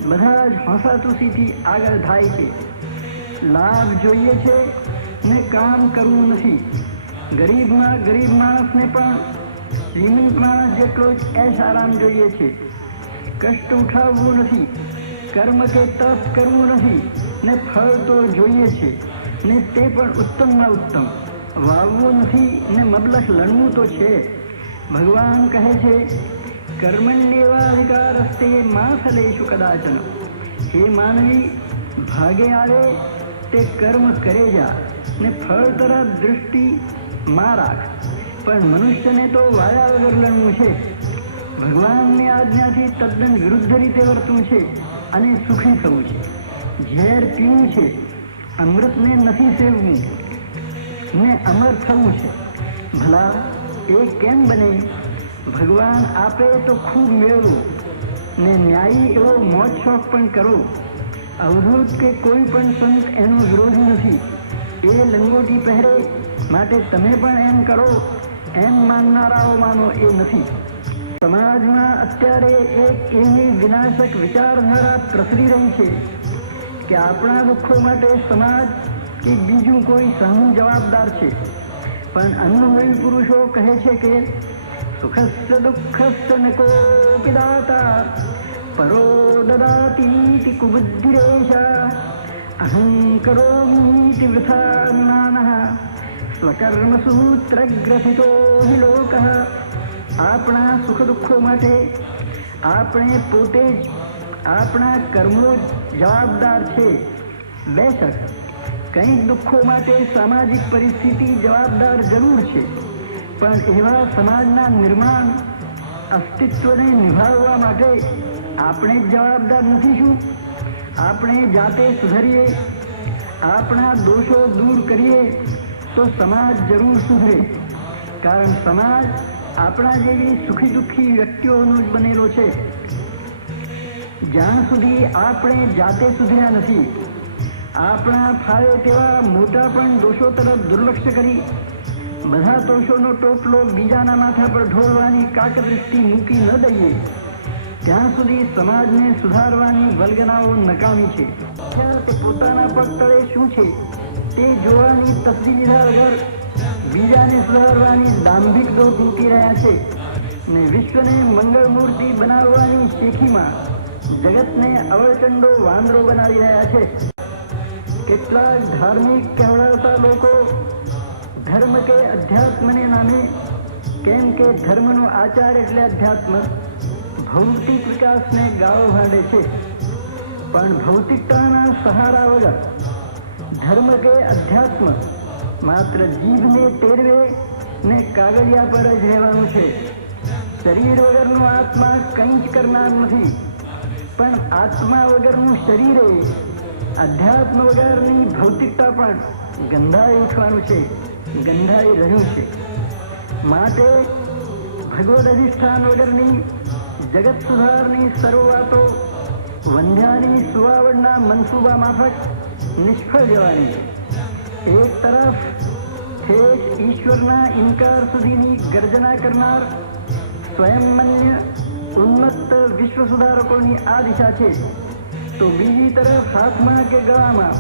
બધા જ હોંસાતુસીથી આગળ થાય છે. લાભ જોઈએ છે ને કામ કરવું નથી. ગરીબમાં ગરીબ માણસને પણ શ્રીમંત માણસ જેટલો જ એશ આરામ જોઈએ છે. કષ્ટ ઉઠાવવું નથી, કર્મ કે તપ કરવું નથી ને ફળ તો જોઈએ છે ને તે પણ ઉત્તમમાં ઉત્તમ. વાવવું નથી ને મબલખ લણવું તો છે. ભગવાન કહે છે કર્મણ્યેવાધિકારસ્તે મા ફલેષુ કદાચન. હે માનવી, ભાગે આવે તે કર્મ કરે જા ને ફળ તરફ દૃષ્ટિ માં રાખ. પણ મનુષ્યને તો વાયા વગર લણવું છે. ભગવાનની આજ્ઞાથી તદ્દન વિરુદ્ધ રીતે વર્તવું છે અને સુખી થવું છે. ઝેર પીવું છે, અમૃતને નથી સેવવું ને અમર થવું છે. ભલા એ કેમ બને? ભગવાન આપે તો ખૂબ મેળવો ને ન્યાયી એવો મોજ શોખ પણ કરો. અવધૂત કે કોઈ પણ સંત એનો વિરોધી નથી. એ લંગોટી પહેરે માટે તમે પણ એમ કરો એમ માનનારાઓ માનો એ નથી. સમાજમાં અત્યારે એક એવી વિનાશક વિચારધારા પ્રસરી રહી છે કે આપણા દુઃખો માટે સમાજ કે બીજું કોઈ સમૂહ જવાબદાર છે. પણ અનુભવી પુરુષો કહે છે કે સુખસ્ય દુઃખસ્ય ન કોપી દાતા પરો દદાતીતિ કુબુદ્ધિરેશા અહં કરોમીતિ વૃથા જ્ઞાનઃ સ્વકર્મ સૂત્રગ્રથિતો હિ લોકઃ. આપણા સુખ દુઃખો માટે આપણે પોતે જ આપણા કર્મો જવાબદાર છે. બેશક કંઈક દુઃખો માટે સામાજિક પરિસ્થિતિ જવાબદાર જરૂર છે, પણ એવા સમાજના નિર્માણ અસ્તિત્વને નિભાવવા માટે આપણે જ જવાબદાર નથી શું? આપણે જાતે સુધરીએ, આપણા દોષો દૂર કરીએ તો સમાજ જરૂર સુધરે. કારણ સમાજ આપણા જેવી સુખી દુઃખી વ્યક્તિઓનો જ બનેલો છે. જ્યાં સુધી આપણે જાતે સુધર્યા નથી, આપણા ફાળે તેવા મોટા પણ દોષો તરફ દુર્લક્ષ કરી બધા દોષોનો ટોપલો બીજાના માથા પર ઢોળવાની કાકદૃષ્ટિ મૂકી ન દઈએ, ત્યાં સુધી સમાજને સુધારવાની વલ્ગનાઓ નકામી છે. તે પોતાના પગ તળે શું છે તે જોવાની તસ્દી લીધા વગર બીજાને સુધારવાની દાંભિક દોટ મૂકી રહ્યા છે ને વિશ્વને મંગળ મૂર્તિ બનાવવાની શેખીમાં જગતને અવળચંડો વાંદરો બનાવી રહ્યા છે. કેટલાક ધાર્મિક કહેવાતા લોકો ધર્મ કે અધ્યાત્મને નામે, કેમ કે ધર્મનો આચાર એટલે અધ્યાત્મ, ભૌતિક વિકાસને ગાળો ભાંડે છે. પણ ભૌતિકતાના સહારા વગર ધર્મ કે અધ્યાત્મ માત્ર જીભને ટેરવે ને કાગળિયા પર જ રહેવાનું છે. શરીર વગરનો આત્મા કંઈ જ કરનાર નથી, પણ આત્મા વગરનું શરીરે અધ્યાત્મ વગરની ભૌતિકતા પણ ગંધાઈ ઉઠવાનું છે, ગંધાઈ રહ્યું છે. માટે ભગવદ અધિષ્ઠાન વગરની જગત સુધારની સર્વ વાતો વંધ્યાની સુવાવડના મનસૂબા માફક નિષ્ફળ જવાની છે. એક તરફ ઠેઠ ઈશ્વરના ઇનકાર સુધીની ગર્જના કરનાર સ્વયંમન્ય ઉન્મત્ત વિશ્વ સુધારકોની આ દિશા છે, તો બીજી તરફ હાથમાં કે ગળામાં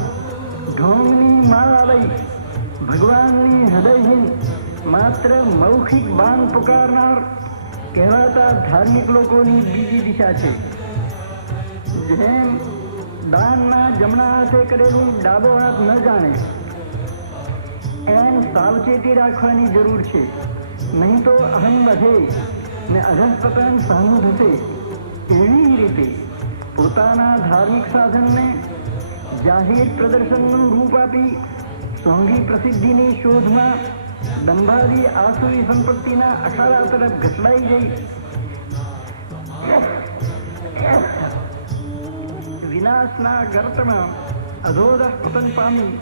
ઢોંગની માળા લઈ ભગવાનની હૃદયહીન માત્ર મૌખિક બાણ પુકારનાર કહેવાતા ધાર્મિક લોકોની બીજી દિશા છે. જેમ દાનના જમણા હાથે કરેલું ડાબો હાથ ન જાણે એમ સાવચેતી રાખવાની જરૂર છે, નહીં તો અહમ વધે ને અધઃપતન સામું થશે. એવી રીતે પોતાના ધાર્મિક સાધનને જાહેર પ્રદર્શનનું રૂપ આપી સોંગી પ્રસિદ્ધિની શોધમાં દંભાદી આસુરી સંપત્તિના અખાડા તરફ ઘસડાઈ જઈ વિનાશના ગર્તમાં અધોદહ પતન પામી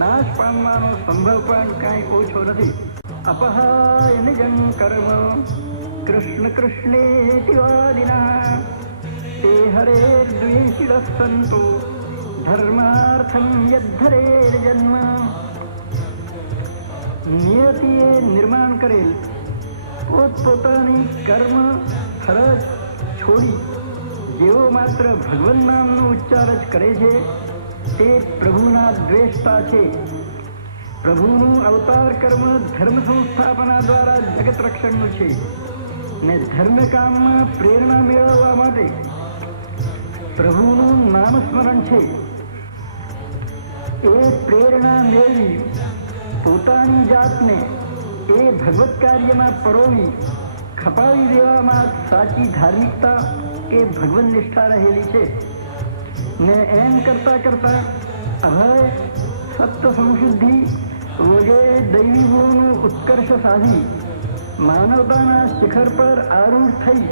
નાશ પામવાનો સંભવ પણ કાંઈ ઓછો નથી. અપહાય નિજં કર્મ કૃષ્ણ કૃષ્ણેતિ વાદિનઃ તે હરે દ્વેષિણઃ સંતો ધર્માર્થમ યદ્ધરેર જન્મ. નિયતિએ નિર્માણ કરેલ પોતપોતાની કર્મ ફરજ છોડી જેઓ માત્ર ભગવાન નામનો ઉચ્ચાર જ કરે છે તે પ્રભુના દ્વેષતા છે. પ્રભુનું અવતાર કર્મ ધર્મ સંસ્થાપના દ્વારા જગત રક્ષણનું છે ને ધર્મકામમાં પ્રેરણા મેળવવા માટે પ્રભુનું નામસ્મરણ છે. એ પ્રેરણા મેળવી પોતાની જાતને એ ભગવત કાર્યમાં પરોવી ખપાવી દેવામાં સાચી ધાર્મિકતા કે ભગવન નિષ્ઠા રહેલી છે ને એમ કરતા કરતા અભય સત્ય સંશુદ્ધિ વગેરે દૈવી ગુણોનું ઉત્કર્ષ સાધી માનવતાના શિખર પર આરૂઢ થઈ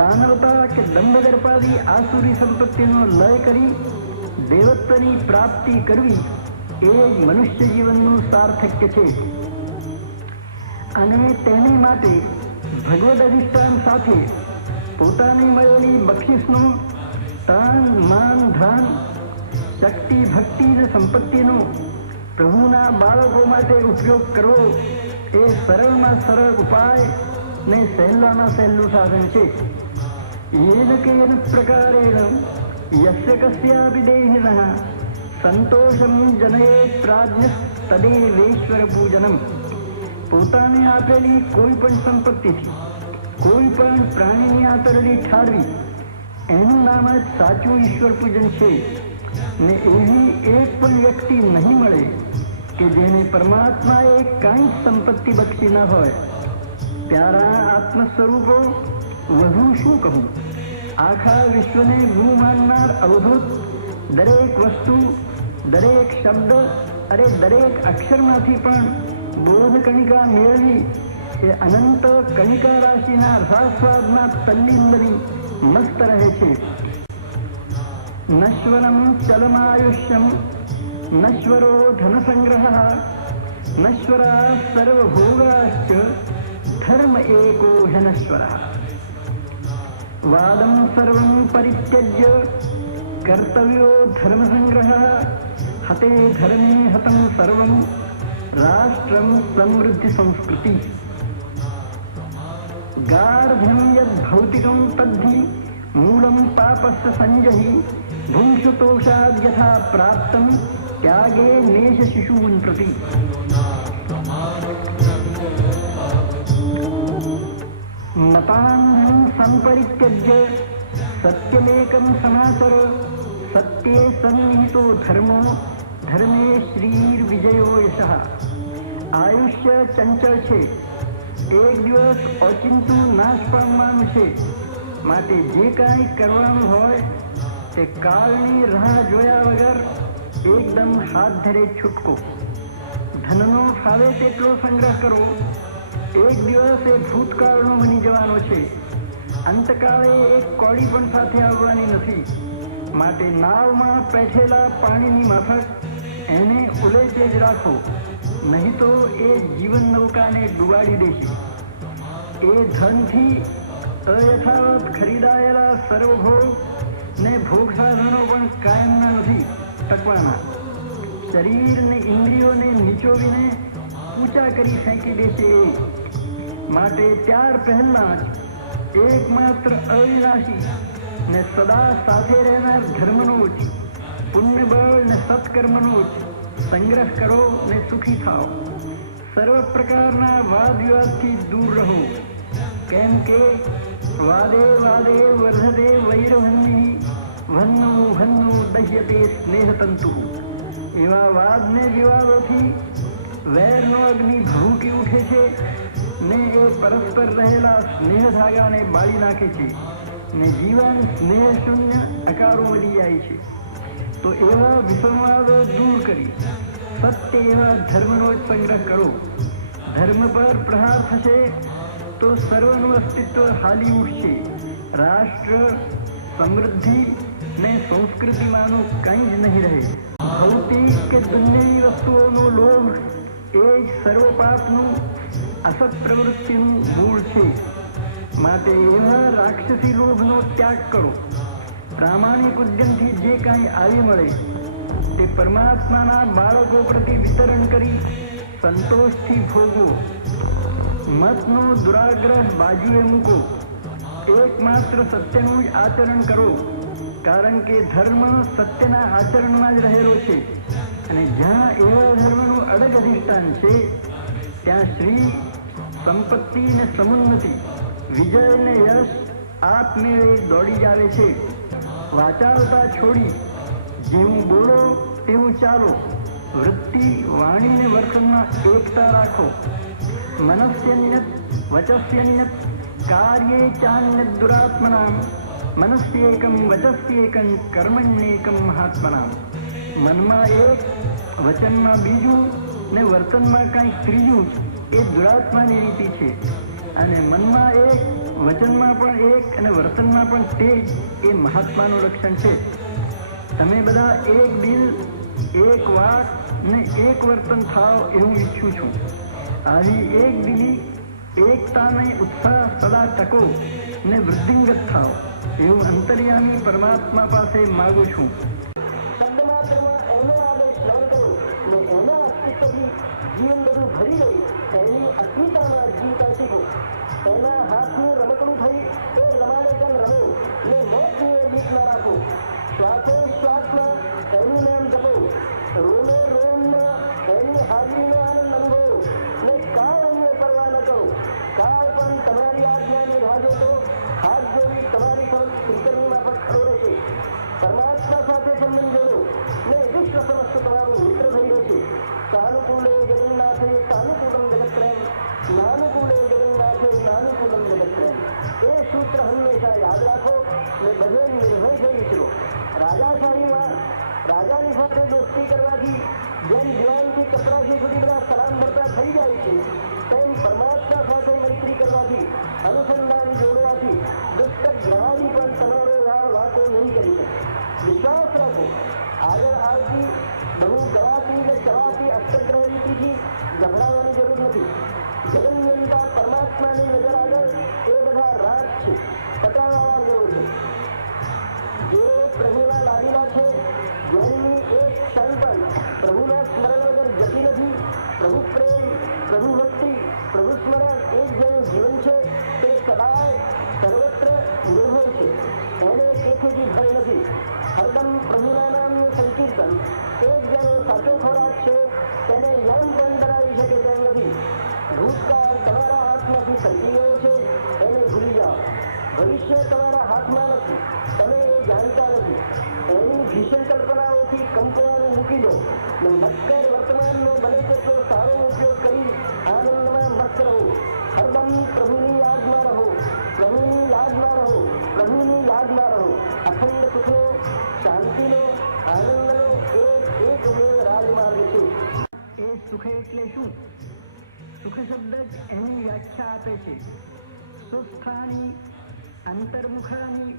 દાનવતા કે દંભદર્પાદી આસુરી સંપત્તિનો લય કરી દેવત્વની પ્રાપ્તિ કરવી એ મનુષ્ય જીવનનું સાર્થક્ય છે. અને તેની માટે ભગવદ અધિષ્ઠાન સાથે પોતાની મળેલી બક્ષિસનું તાન માન ધાન શક્તિ ભક્તિ અને સંપત્તિનો પ્રભુના બાળકો માટે ઉપયોગ કરવો એ સરળમાં સરળ ઉપાય ને સહેલામાં સહેલું સાધન છે. येन केन प्रकारेण यस्य कस्यापि देहिनः संतोषं जनयेत् प्राज्ञः तदेवेश्वर पूजनम. પોતાને આપેલી કોઈ પણ સંપત્તિથી કોઈ પણ પ્રાણીની આતરડી ઠારવી એનું નામ જ સાચું ઈશ્વર પૂજન છે. ને એવી એક પણ વ્યક્તિ નહીં મળે કે જેને પરમાત્માએ કાંઈ સંપત્તિ બક્ષી ન હોય. પ્યારા આત્મ સ્વરૂપો, વધુ શું કહું. આખા વિશ્વને ગુરુ માનનાર અવધૂત દરેક વસ્તુ, દરેક શબ્દ, અરે દરેક અક્ષરમાંથી પણ બોધ કણિકા મેળવી એ અનંત કણિકા રાશિના રસાસ્વાદના તલ્લીન બની મસ્ત રહે છે. નશ્વરમ ચલમાયુષ્યમ નશ્વરો ધનસંગ્રહ નશ્વરા સર્વભોગાશ્ચ ધર્મ એકો ह्यनश्वर. વાદમ સર્વં પરિત્યજ્ય કર્તવ્યો ધર્મસંગ્રહ હતે ધર્મે હતં સર્વં રાષ્ટ્રમ સમૃદ્ધિ સંસ્કૃતિ. ગાર્ધ્યમ યદ ભૌતિકમ તદ્ધિ મૂલમ પાપસ્ય સંજહી ભુંક્ષુતોષાદ યથા પ્રાપ્તમ ત્યાગે નેશ શિશુન પ્રતિ. મતાન્હં સંપરિત્યજ્ય સત્યમેકં સનાચર સત્યે સન્નિહિતો ધર્મો ધર્મે શ્રીર્વિજયો યશઃ. આયુષ્ય ચંચળ છે, એક દિવસ ઓચિંતું નાશ પામવાનું છે. માટે જે કાંઈ કરવાનું હોય તે કાળની રાહ જોયા વગર એકદમ હાથ ધરે છૂટકો. ધનનો ફાવે તેટલો સંગ્રહ કરો. એક દિવસ એ ભૂતકાળનો બની જવાનો છે. અંતકાળે એક કોડી પણ સાથે આવવાની નથી. માટે નાવમાં પેઠેલા પાણીની માફક એને ઉલેચે જ રાખો, નહીં તો એ જીવન નૌકાને ડૂબાડી દેશે. એ ધનથી અયથાવત ખરીદાયેલા સર્વભોગ ને ભોગ સાધનો પણ કાયમના નથી ટકવાના. શરીરને ઇન્દ્રિયોને નીચોવીને ઊંચા કરી ફેંકી દેશે. માટે ત્યાર પહેલા જ એકમાત્ર અવિનાશી ને સદા સાથે રહેનાર ધર્મનો જ, પુણ્યબળ ને સત્કર્મનો જ સંગ્રહ કરો ને સુખી થાઓ. સર્વ પ્રકારના વાદ વિવાદથી દૂર રહો, કેમ કે વાદે વાદે વર્ધતે વૈરવન્નિ વન્નો વન્નો દહ્યતે સ્નેહતંતુ. એવા વાદ ને વિવાદોથી વેરનો અગ્નિ ભભૂકી ઉઠે છે ને એ પરસ્પર રહેલા સ્નેહ ધાગાને બાળી નાખે છે ને જીવન સ્નેહ શૂન્ય અકારો મળી જાય છે. તો એવા વિસંવાદો દૂર કરી સત્ય એવા ધર્મનો જ સંગ્રહ કરો. ધર્મ પર પ્રહાર થશે તો સર્વનું અસ્તિત્વ હાલી ઉઠશે. રાષ્ટ્ર, સમૃદ્ધિ ને સંસ્કૃતિમાંનું કંઈ જ નહીં રહે. ભૌતિક કે દુનિયાની વસ્તુઓનો લોભ એ જ સર્વ પાપનું, અસત પ્રવૃત્તિનું મૂળ છે. માટે એવા રાક્ષસી લોભનો ત્યાગ કરો. પ્રામાણિક ઉદ્યમથી જે કાંઈ આવી મળે તે પરમાત્માના બાળકો પ્રતિ વિતરણ કરી સંતોષથી ભોગવો. મતનો દુરાગ્રહ બાજુએ મૂકો. એકમાત્ર સત્યનું જ આચરણ કરો, કારણ કે ધર્મ સત્યના આચરણમાં જ રહેલો છે. અને જ્યાં એવા ધર્મનું અડગ અધિષ્ઠાન છે ત્યાં શ્રી, સંપત્તિ ને સમુન્નતિ, વિજય ને યશ આપમેળે દોડી જ આવે છે. વાચાળતા છોડી જેવું બોલો તેવું ચાલો. વૃત્તિ, વાણી ને વર્તનમાં એકતા રાખો. મનસ્યન્યત વચસ્યન્યત કાર્યે ચાન્યત દુરાત્મનામ મનસ્યેકમ વચસ્યેકમ કર્મણ્યેકમ મહાત્મનામ. મનમાં એક, વચનમાં બીજું ને વર્તનમાં કંઈક ત્રીજું એ દુરાત્માની રીતિ છે. અને મનમાં એક, વચનમાં પણ એક અને વર્તનમાં પણ તે જ એ મહાત્માનું લક્ષણ છે. તમે બધા એક દિલ, એક વાત ને એક વર્તન થાવ એવું ઈચ્છું છું. આવી એક દિલી એકતાને ઉત્સાહ સદા ટકો ને વૃદ્ધિંગત થાવ એવું અંતર્યામી પરમાત્મા પાસે માગું છું. શબ્દ માત્રમાં એનો આદેશ ન કરો ને એના અસ્તિત્વથી જીવન બધું ભરી ગયું એની અસ્મિતામાં જીવતા શીખો. એના હાથનું રમકડું થઈ એ રમાડે તેમ રમો ને મોતની એ બીક ના રાખો. શ્વાસો શ્વાસમાં એનું નામ જપો, રોમે રોમમાં એની હાજરીનો આનંદ અનુભવો ને કાળ અંગે પરવા ન કરો. કાળ પણ તમારી આજ્ઞાની રાહ જોતો હાથ જોડી તમારી પણ શ્રીકરણીમાં પણ ખડો રહેશે. પરમાત્મા સાથે સંબંધ જોડો ને વિશ્વ સમસ્ત તમારું મિત્ર થઈ રહેશે. સાનુકૂલે જગન્નાથે સાનુકૂલમ જગત્રયમ, નાનુકૂલે જગન્નાથે નાનુકૂલમ જગત્રયમ. એ સૂત્ર હંમેશા યાદ રાખો ને બધે નિર્ભય થઈ વિચરો. રાજાશાહીમાં રાજાની સાથે દોસ્તી કરવાથી જેમ દિવાલથી કપરાશી સુધી બધા સલામ ભરતા થઈ જાય છે, તેમ પરમાત્મા સાથે મૈત્રી કરવાથી અનુસંધાન જોડવાથી દુષ્ટ જ્ઞાની પણ તમારો વાતો નહીં કરી શકે. વિશ્વાસ રાખો. આગળ આવતી બહુ ગવાતી ને ચવાતી અષ્ટગ્રહ રીતિથી ગભરાવાની જરૂર નથી. જગન્યંતા પરમાત્માની નજર આગળ એ બધા રાજ છે, પટાવાળા જેવો છે. જે પ્રભુના લાડીલા છે, જેની એક ક્ષણ પણ પ્રભુના સ્મરણ વગર જતી નથી. પ્રભુ પ્રેમ, પ્રભુ ભક્તિ, પ્રભુ સ્મરણ એ જ જેનું જીવન છે, તે સદાય સર્વત્ર નિર્ભર છે. એને કેથીથી ભય નથી. હરદમ પ્રભુના નામનું સંકીર્તન એ જ જેનો સાચો ખોરાક છે, તેને યમ પણ ડરાવી શકે તેમ નથી. ભૂતકાળ તમારા હાથમાંથી સરકી ગયો છે, એને ભૂલી જાઓ. ભવિષ્ય તમારા હાથમાં નથી, તમે એ જાણતા નથી. એની ભીષણ કલ્પનાઓથી કંપવાનું મૂકી દો ને નક્કર વર્તમાનનો બને તેટલો સારો ઉપયોગ કરી આનંદમાં મસ્ત રહો. હરદમ પ્રભુની યાદમાં રહો, પ્રભુની યાદમાં રહો, પ્રભુની યાદમાં રહો. અખંડ સુખનો, શાંતિનો, આનંદનો એક રાજમાર્ગ છે. એ સુખ એટલે શું? સુખ શબ્દ જ એની વ્યાખ્યા આપે છે. સુસ્થાની અંતર્મુખાની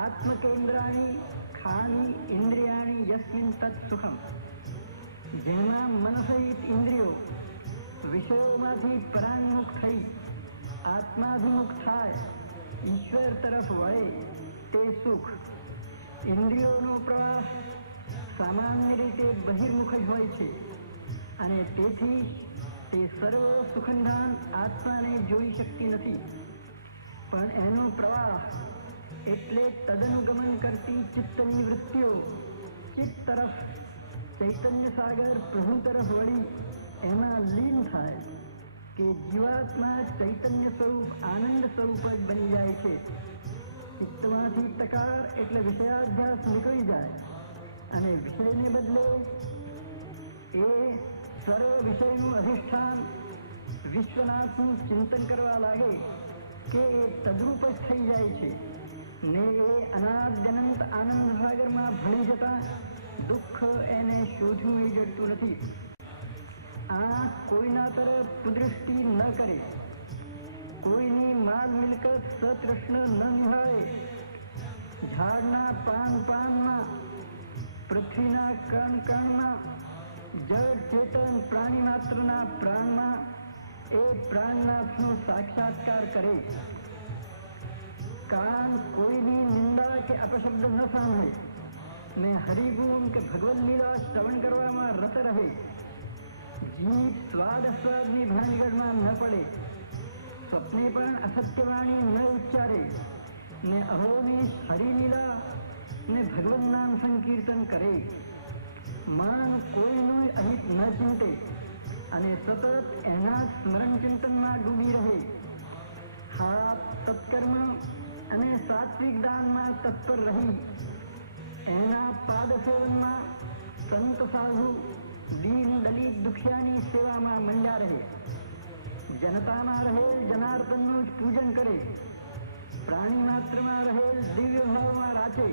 આત્મકેન્દ્રાની ખાની ઇન્દ્રિયાણી યસ્મિન તત્ સુખમ. જેમાં મન સહિત ઇન્દ્રિયો વિષયોમાંથી પરાંગમુખ થઈ આત્માભિમુખ થાય, ઈશ્વર તરફ વળે તે સુખ. ઇન્દ્રિયોનો પ્રવાસ સામાન્ય રીતે બહિર્મુખ જ હોય છે અને તેથી તે સર્વ સુખંધાન આત્માને જોઈ શકતી નથી. પણ એનો પ્રવાહ એટલે તદનુગમન કરતી ચિત્તની વૃત્તિઓ ચિત્ત તરફ ચૈતન્ય સાગર પ્રભુ તરફ વળી એમાં લીન થાય કે જીવાત્મા ચૈતન્ય સ્વરૂપ આનંદ સ્વરૂપ જ બની જાય છે. ચિત્તમાંથી તકાર એટલે વિષયાભ્યાસ નીકળી જાય અને વિષયને બદલે એ સર્વ વિષયનું અધિષ્ઠાન વિશ્વનાથનું ચિંતન કરવા લાગે કે એ તદ્રૂપ જ થઈ જાય છે ને એ અનાદ્યનંત આનંદ સાગરમાં ભળી જતા દુઃખ એને શોધવું એ જડતું નથી. આ કોઈના તરફ કુદૃષ્ટિ ન કરે, કોઈની માલ મિલકત સતૃષ્ણ ન નિહાળે, ઝાડના પાનમાં, પૃથ્વીના કણમાં, જળ ચેતન પ્રાણી માત્રના પ્રાણમાં એ પ્રાણનાથનો સાક્ષાત્કાર કરે. કાન કોઈની નિંદા કે અપશબ્દ ન સાંભળે ને હરિગુણ કે ભગવદ લીલા શ્રવણ કરવામાં રત રહે. જીભ સ્વાદની ભાનગઢમાં ન પડે, સ્વપ્ને પણ અસત્યવાણી ન ઉચ્ચારે ને અહોની હરિલીલા ને ભગવદ નામ સંકીર્તન કરે. મન કોઈનું અહિત ન ચિંતે અને સતત એના સ્મરણ ચિંતનમાં ડૂબી રહે. હાથ તત્કર્મ અને સાત્વિક દાનમાં તત્પર રહી એના પાદ સેવનમાં સંત સાધુ દીન દલિત દુખિયાની સેવામાં મંડ્યા રહે. જનતામાં રહેલ જનાર્દનનું પૂજન કરે, પ્રાણી માત્રમાં રહેલ દિવ્ય ભાવમાં રાચે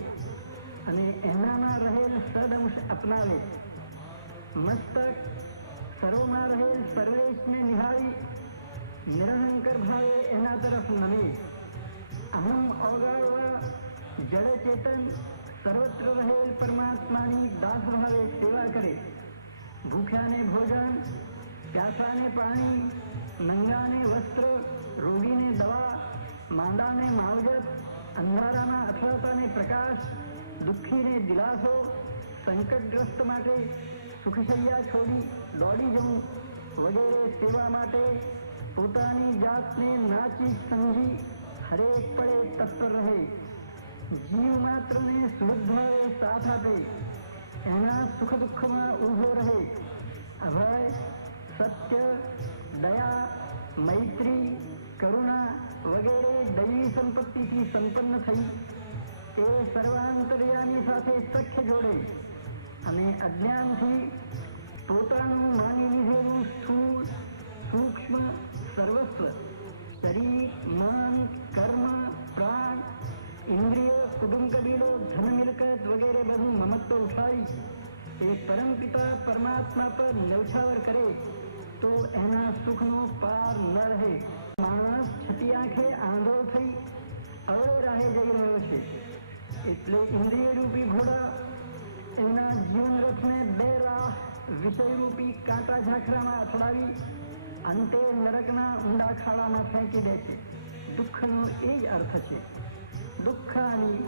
અને એનામાં રહેલ સદંશ અપનાવે. મસ્તક સર્વમાં રહેલ સર્વેશને નિહાળી નિરહંકર ભાવે એના તરફ નમે. અહમ ઓગાળવા જડ ચેતન સર્વત્ર રહેલ પરમાત્માની દાસ ભાવે સેવા કરે. ભૂખ્યાને ભોજન, પ્યાસાને પાણી, નંગાને વસ્ત્ર, રોગીને દવા, માંદાને માવજત, અંધારાના અથડાતાને પ્રકાશ, દુઃખીને દિલાસો, સંકટગ્રસ્ત માટે સુખશૈયા છોડી દોડી જવું, વગેરે સેવા માટે પોતાની જાતને નાચી સમજી હરેક પડે તત્પર રહે. જીવ માત્રને શુદ્ધ ભાવે સાથ આપે, એના સુખ દુઃખમાં ઊભો રહે. અભય, સત્ય, દયા, મૈત્રી, કરુણા વગેરે દૈવી સંપત્તિથી સંપન્ન થઈ તે સર્વાંતર્યામી સાથે સખ્ય જોડે અને અજ્ઞાનથી પોતાનું માની લીધેલું સ્થૂળ સૂક્ષ્મ સર્વસ્વ શરીર, મન, કર્મ, પ્રાણ, ઇન્દ્રિય, કુટુંબ કબીલો, ધન મિલકત વગેરે બધું મમત્વ ઉઠાવી એ પરમપિતા પરમાત્મા પર ન્યૌછાવર કરે તો એના સુખનો પાર ન રહે. માણસ છતી આંખે આંધળો થઈ અવરાહે જઈ રહ્યો છે. એટલે ઇન્દ્રિય રૂપી ઘોડા એના જીવન રથને બે રાહ વિષયરૂપી કાંટા ઝાંખરામાં અથડાવી અંતે નરકના ઊંડા ખાડામાં ફેંકી દે છે. દુઃખનો એ જ અર્થ છે. દુઃખાની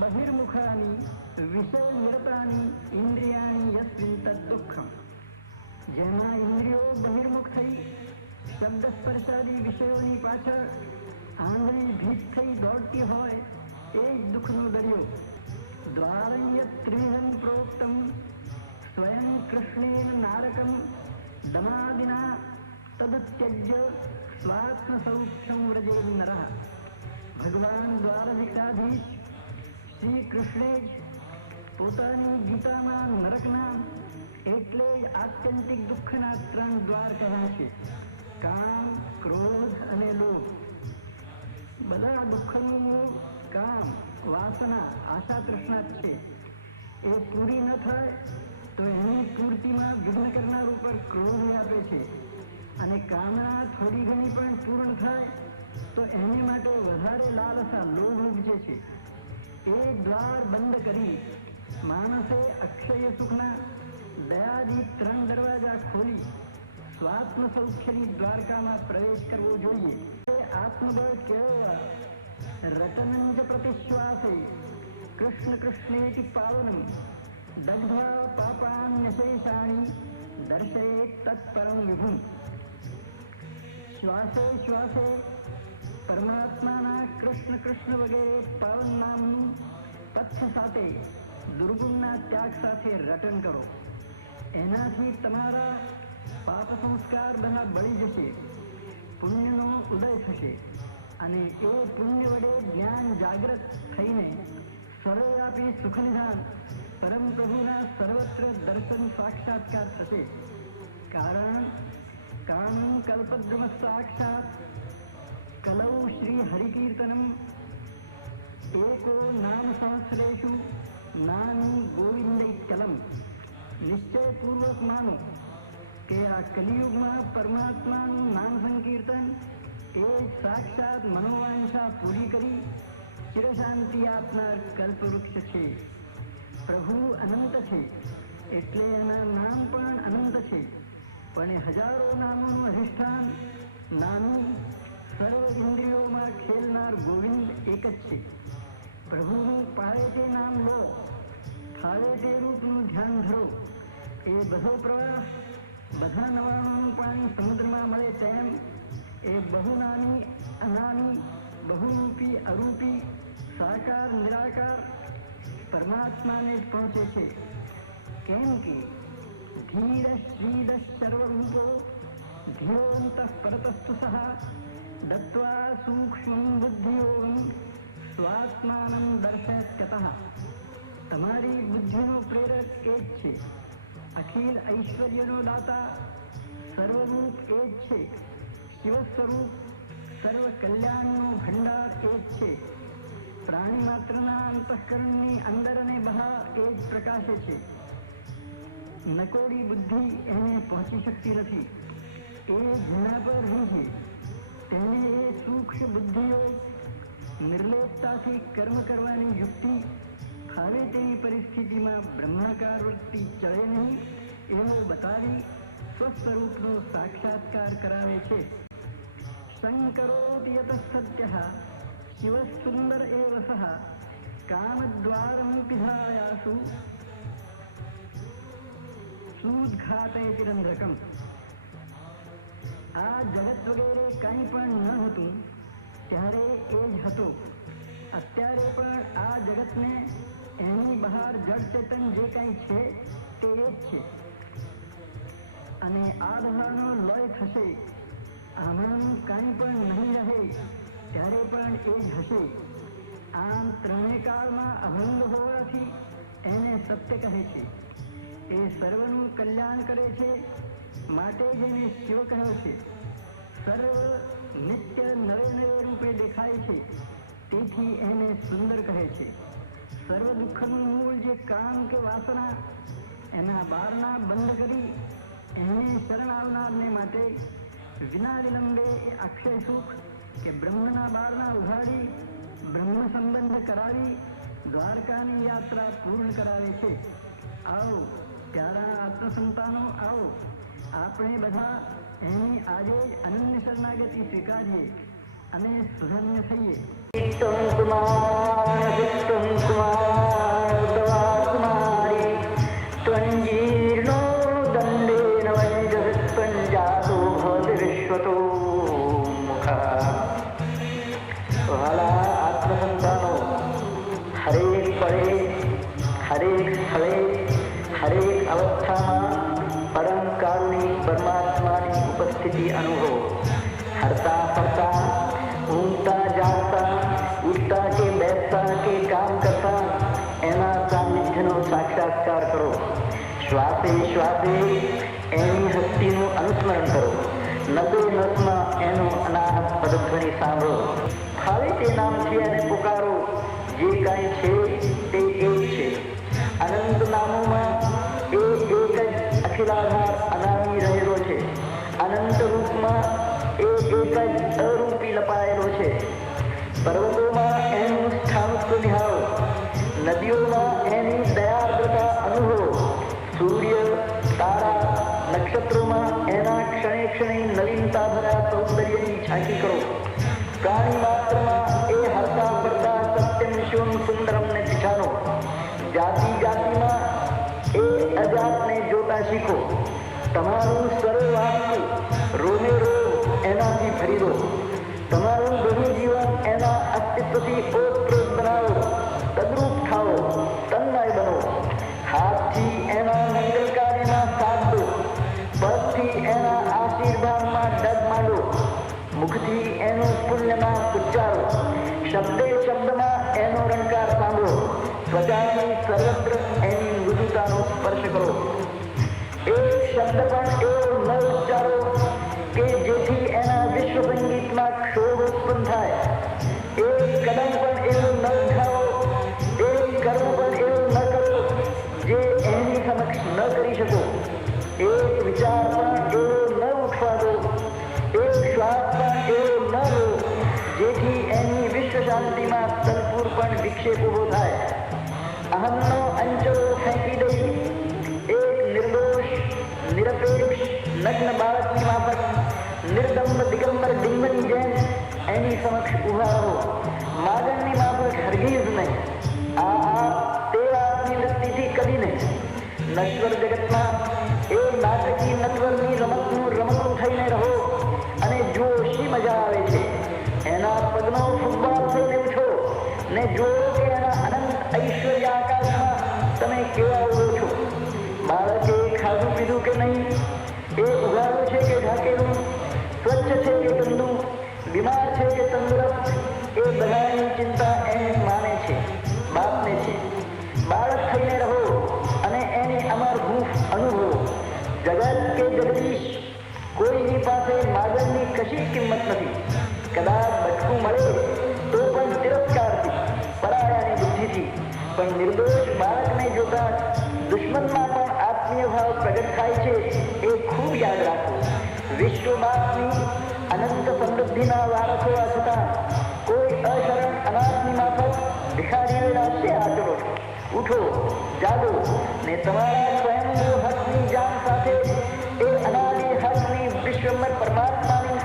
બહિર્મુખાની વિષય નિરતાની ઇન્દ્રિયાણી યસ્મિન તદ દુઃખમ. જેમાં ઇન્દ્રિયો બહિર્મુખ થઈ શબ્દ સ્પર્શાદી વિષયોની પાછળ આંગળી ભીત થઈ દોડતી હોય એ જ દુઃખનો દરિયો. દ્વારણ્ય ત્રિહન પ્રોક્તમ સ્વયં કૃષ્ણેન નારકમ દમાદિના તદત્યજ્ય સ્વાત્મ સૌખ્યમ વ્રજે નરઃ. ભગવાન દ્વારધિકાધીશ શ્રી કૃષ્ણે જ પોતાની ગીતામાં નરકના એટલે જ આત્યંતિક દુઃખના 3 દ્વાર કહ્યા છે: કામ, ક્રોધ અને લોભ. બધા દુઃખનું મૂળ કામ, વાસના, આશા, તૃષ્ણા છે. એ પૂરી ન થાય તો એની પૂર્તિમાં વિઘ્ન કરનાર ઉપર ક્રોધ આપે છે અને કામના થોડી ઘણી પણ પૂર્ણ થાય તો એની માટે વધારે લાલસા લોભ ઉપજે છે. એ દ્વાર બંધ કરી માણસે અક્ષય સુખના દયાદી 3 દરવાજા ખોલી સ્વાત્મ સૌખ્યની દ્વારકામાં પ્રવેશ કરવો જોઈએ. આત્મબળ કેળવવા રટનં જ પ્રતિશ્વાસે કૃષ્ણ કૃષ્ણેતિ પાવનમ દગ્ધ્વા પાપાન્યશેષાણી દર્શયેત તત્પરમ વિભુમ. શ્વાસે શ્વાસે પરમાત્માના કૃષ્ણ કૃષ્ણ વગેરે પાવન નામનું તથ્ય સાથે દુર્ગુણના ત્યાગ સાથે રટન કરો. એનાથી તમારા પાપ સંસ્કાર બધા બળી જશે, પુણ્યનો ઉદય થશે અને એ પુણ્ય વડે જ્ઞાન જાગૃત થઈને સર્વવ્યાપી સુખનિધાન પરમ પ્રભુના સર્વત્ર દર્શન સાક્ષાત્કાર થશે. કારણ કામં કલ્પદ્રુમ સાક્ષાત કલૌ શ્રી હરિકીર્તનમ એકો નામ સહસ્રેષુ નામી ગોવિંદૈકલમ. નિશ્ચયપૂર્વક માનો કે આ કલિયુગમાં પરમાત્માનું નામ સંકીર્તન એ સાક્ષાત મનોવાંછા પૂરી કરી ચિરશાંતિ આપનાર કલ્પવૃક્ષ છે. પ્રભુ અનંત છે એટલે એના નામ પણ અનંત છે, પણ એ હજારો નામોનું અધિષ્ઠાન નાનું સર્વ ઇન્દ્રિયોમાં ખેલનાર ગોવિંદ એક જ છે. પ્રભુનું પાળે તે નામ લો, થાળે તે રૂપનું ધ્યાન ધરો. એ બધો પ્રવાસ બધા નવાણું પાણી સમુદ્રમાં મળે તેમ એ બહુ નાની અનાની બહુરૂપી અરૂપી સાકાર નિરાકાર પરમાત્માને જ પહોંચે છે. કેમ કે ધીર શ્રીદ સર્વરૂપો ધીરોંત પરતસ્તુ સહ દત્વા સૂક્ષ્મ બુદ્ધિયોગમ સ્વાત્માનં દર્શયત્યતઃ. તમારી બુદ્ધિનો પ્રેરક એ જ છે, અખિલ ઐશ્વર્યનો દાતા સર્વરૂપ એ જ છે, શિવ સ્વરૂપ સર્વ કલ્યાણનો ભંડાર એ જ છે. પ્રાણી માત્રના અંતઃકરણની અંદર અને બહાર એ જ પ્રકાશે છે. નકોડી બુદ્ધિ એને પહોંચી શકતી નથી, એ જેના પર રહી છે તેને એ સૂક્ષ્મ બુદ્ધિઓ નિર્લેપતાથી કર્મ કરવાની યુક્તિ હવે તેની પરિસ્થિતિમાં બ્રહ્માકાર વૃત્તિ ચડે નહીં એવું બતાવી સ્વસ્વરૂપનો સાક્ષાત્કાર કરાવે છે. સંકરોતિ યત સત્ય શિવ સુંદર એવ સહ કામદ્વારમ પિધાયાસુ સૂદઘાતે ચિરંદ્રકમ. આ જગત વગેરે કાંઈ પણ ન હતું ત્યારે એ જ હતો. અત્યારે પણ આ જગતને એની બહાર જડ ચેતન જે કાંઈ છે તે એ જ છે. અને આ બધાનો લય થશે, આમાંનું કાંઈ પણ નહીં રહે ત્યારે પણ એ જ હશે. આમ ત્રણેય કાળમાં અભંગ હોવાથી એને સત્ય કહે છે. એ સર્વનું કલ્યાણ કરે છે, માટે જેને શિવ કહે છે. સર્વ નિત્ય નવે નવે રૂપે દેખાય છે, તેથી એને સુંદર કહે છે. સર્વ દુઃખનું મૂળ જે કામ કે વાસના, એના બારણા બંધ કરી એને શરણ આવનારને માટે વિના વિલંબે એ અક્ષય સુખ કે બ્રહ્મના બારણા ઉઘાડી બ્રહ્મ સંબંધ કરાવી દ્વારકાની યાત્રા પૂર્ણ કરાવે છે. આવો પ્યારા આત્મસંતાનો, આવો આપણે બધા એની આજે જ અનન્ય શરણાગતિ સ્વીકારીએ અને સુધન્ય થઈએ. ત્વંજીર્ણો દંડેન વંજસત્વંજાતો ભવતિ વિશ્વતો મુખા. વાલા આત્મસંતાનો, હરેક પળે, હરેક સ્થળે, હરેક અવસ્થામાં પરમ કારુણિક પરમાત્માની ઉપસ્થિતિ અનુભવો. હરતા ફરતા, ઊંઘતા જાગતા, ઉઠતા કે બેસતા કે કામ કરતા એના સાનિધ્યનો સાક્ષાત્કાર કરો. શ્વાસે શ્વાસે એની હસ્તીનું અનુસ્મરણ કરો. નસે નસમાં એનું અનાહત પદધ્વનિ સાંભળો. ફાવે તે નામથી એને પુકારો. જે કાંઈ છે તે એ જ છે. અનંત નામોમાં એ એક જ અખિલાધાર અનામી રહેલો છે. અનંત રૂપમાં એ એક જ અરૂપી લપાયેલો છે. પર્વતોમાં એનું સ્થાનત્વ નિહાળો. નદીઓમાં એની દયાર્દ્રતા અનુભવો. સૂર્ય, તારા, નક્ષત્રોમાં એના ક્ષણે ક્ષણે નવીનતા ભર્યા સૌંદર્યની ઝાંકી કરો. પ્રાણી માત્રમાં એ હરતા ફરતા સત્યમ શિવમ સુંદરમ ને પીછાનો. જાતિ જાતિમાં એ અજાતને જોતા શીખો. તમારું સરળ વાસ્તુ રોમે રો એનાથી ભરી દો. તમારું બધું જીવન એના અસ્તિત્વથી ઓતપ્રોત બનાવો. તદ્રુપ થાઓ, તન્મય બનો. હાથથી એના મંગલ કાર્યમાં સાથ દો. પગથી એના આશીર્વાદમાં ડગ માંડો. મુખથી એનું પુણ્યમાં ઉચ્ચારો. શબ્દે શબ્દમાં એનો રણકાર સાંભળો. ત્વચાની સર્વત્ર એની મૃદુતાનો સ્પર્શ કરો. એક શબ્દ પણ એવો ન ઉચ્ચારો કે જેથી એના વિશ્વ સંગીતમાં ક્ષોભ ઉત્પન્ન થાય. એક કદમ પણ એવું ન ઉઠાવો, એક કર્મ પણ એવું ન કરો જે એની સમક્ષ ન કરી શકો. એક વિચાર પણ એવો ન ઉઠવા દો, એક શ્વાસ પણ એવો ન લો જેથી એની વિશ્વ શાંતિમાં તલપુર પણ વિક્ષેપ ઉભો થાય. અહમનો અંચળો ફેંકી દઈ એક નિર્દોષ, નિરપેક્ષ, નગ્ન બાળકની માફક નિર્દંબ દિગંબર ડિંગની જેમ એની સમક્ષ ઉભા રહો. માગણની માફક હરગીઝ નહીં. આ તે આપની વૃત્તિથી કદી નહીં. નશ્વર જગતમાં એ નાટકી નટવરની રમતનું રમતું થઈને રહો અને જુઓ શી મજા આવે છે. એના પગનો ફૂટબોલ થઈને ઉઠો ને જુઓ કે એના અનંત ઐશ્વર્ય આકાશમાં તમે કેવા ઉડો છો. બાળકે ખાધું પીધું કે નહીં, એ ઉઘાડું છે કે ઢાંકેલું, સ્વચ્છ છે કે ગંદુ, બીમાર છે કે તંદુરસ્ત, એ બધાની ચિંતા એને માને છે, બાપને છે. બાળક થઈને રહો અને એને અમર હૂંફ અનુભવો. જગત કે જગદીશ કોઈની પાસે માગણની કશી કિંમત નથી. કદાચ બટકું મળે તો પણ તિરસ્કારથી, પરાયાની બુદ્ધિથી. પણ નિર્દોષ બાળકને જોતા દુશ્મનમાં પણ આત્મીય ભાવ પ્રગટ થાય છે. એ ખૂબ યાદ રાખો. વિશ્વબાપની અનંત સમૃદ્ધિના વારસ હોવા છતાં કોઈ અશરણ અનાથની માફક ભિખારીઓના છે આચરો. ઉઠો, જાગો ને તમારા સ્વયંભૂ હકની જાન સાથે એ અનાદિ હકની વિશ્વમર પરમાત્માની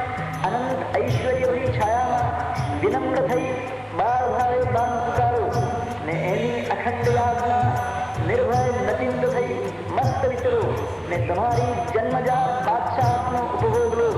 અનંત ઐશ્વર્યભરી છાયામાં વિનમ્ર થઈ બાળ ભાવે બામ પુકારો ને એની અખંડ યાદના નિર્ભય નચિંત થઈ મસ્ત વિચરો ને તમારી જન્મજાત બાદશાહનો ઉપભોગ લો.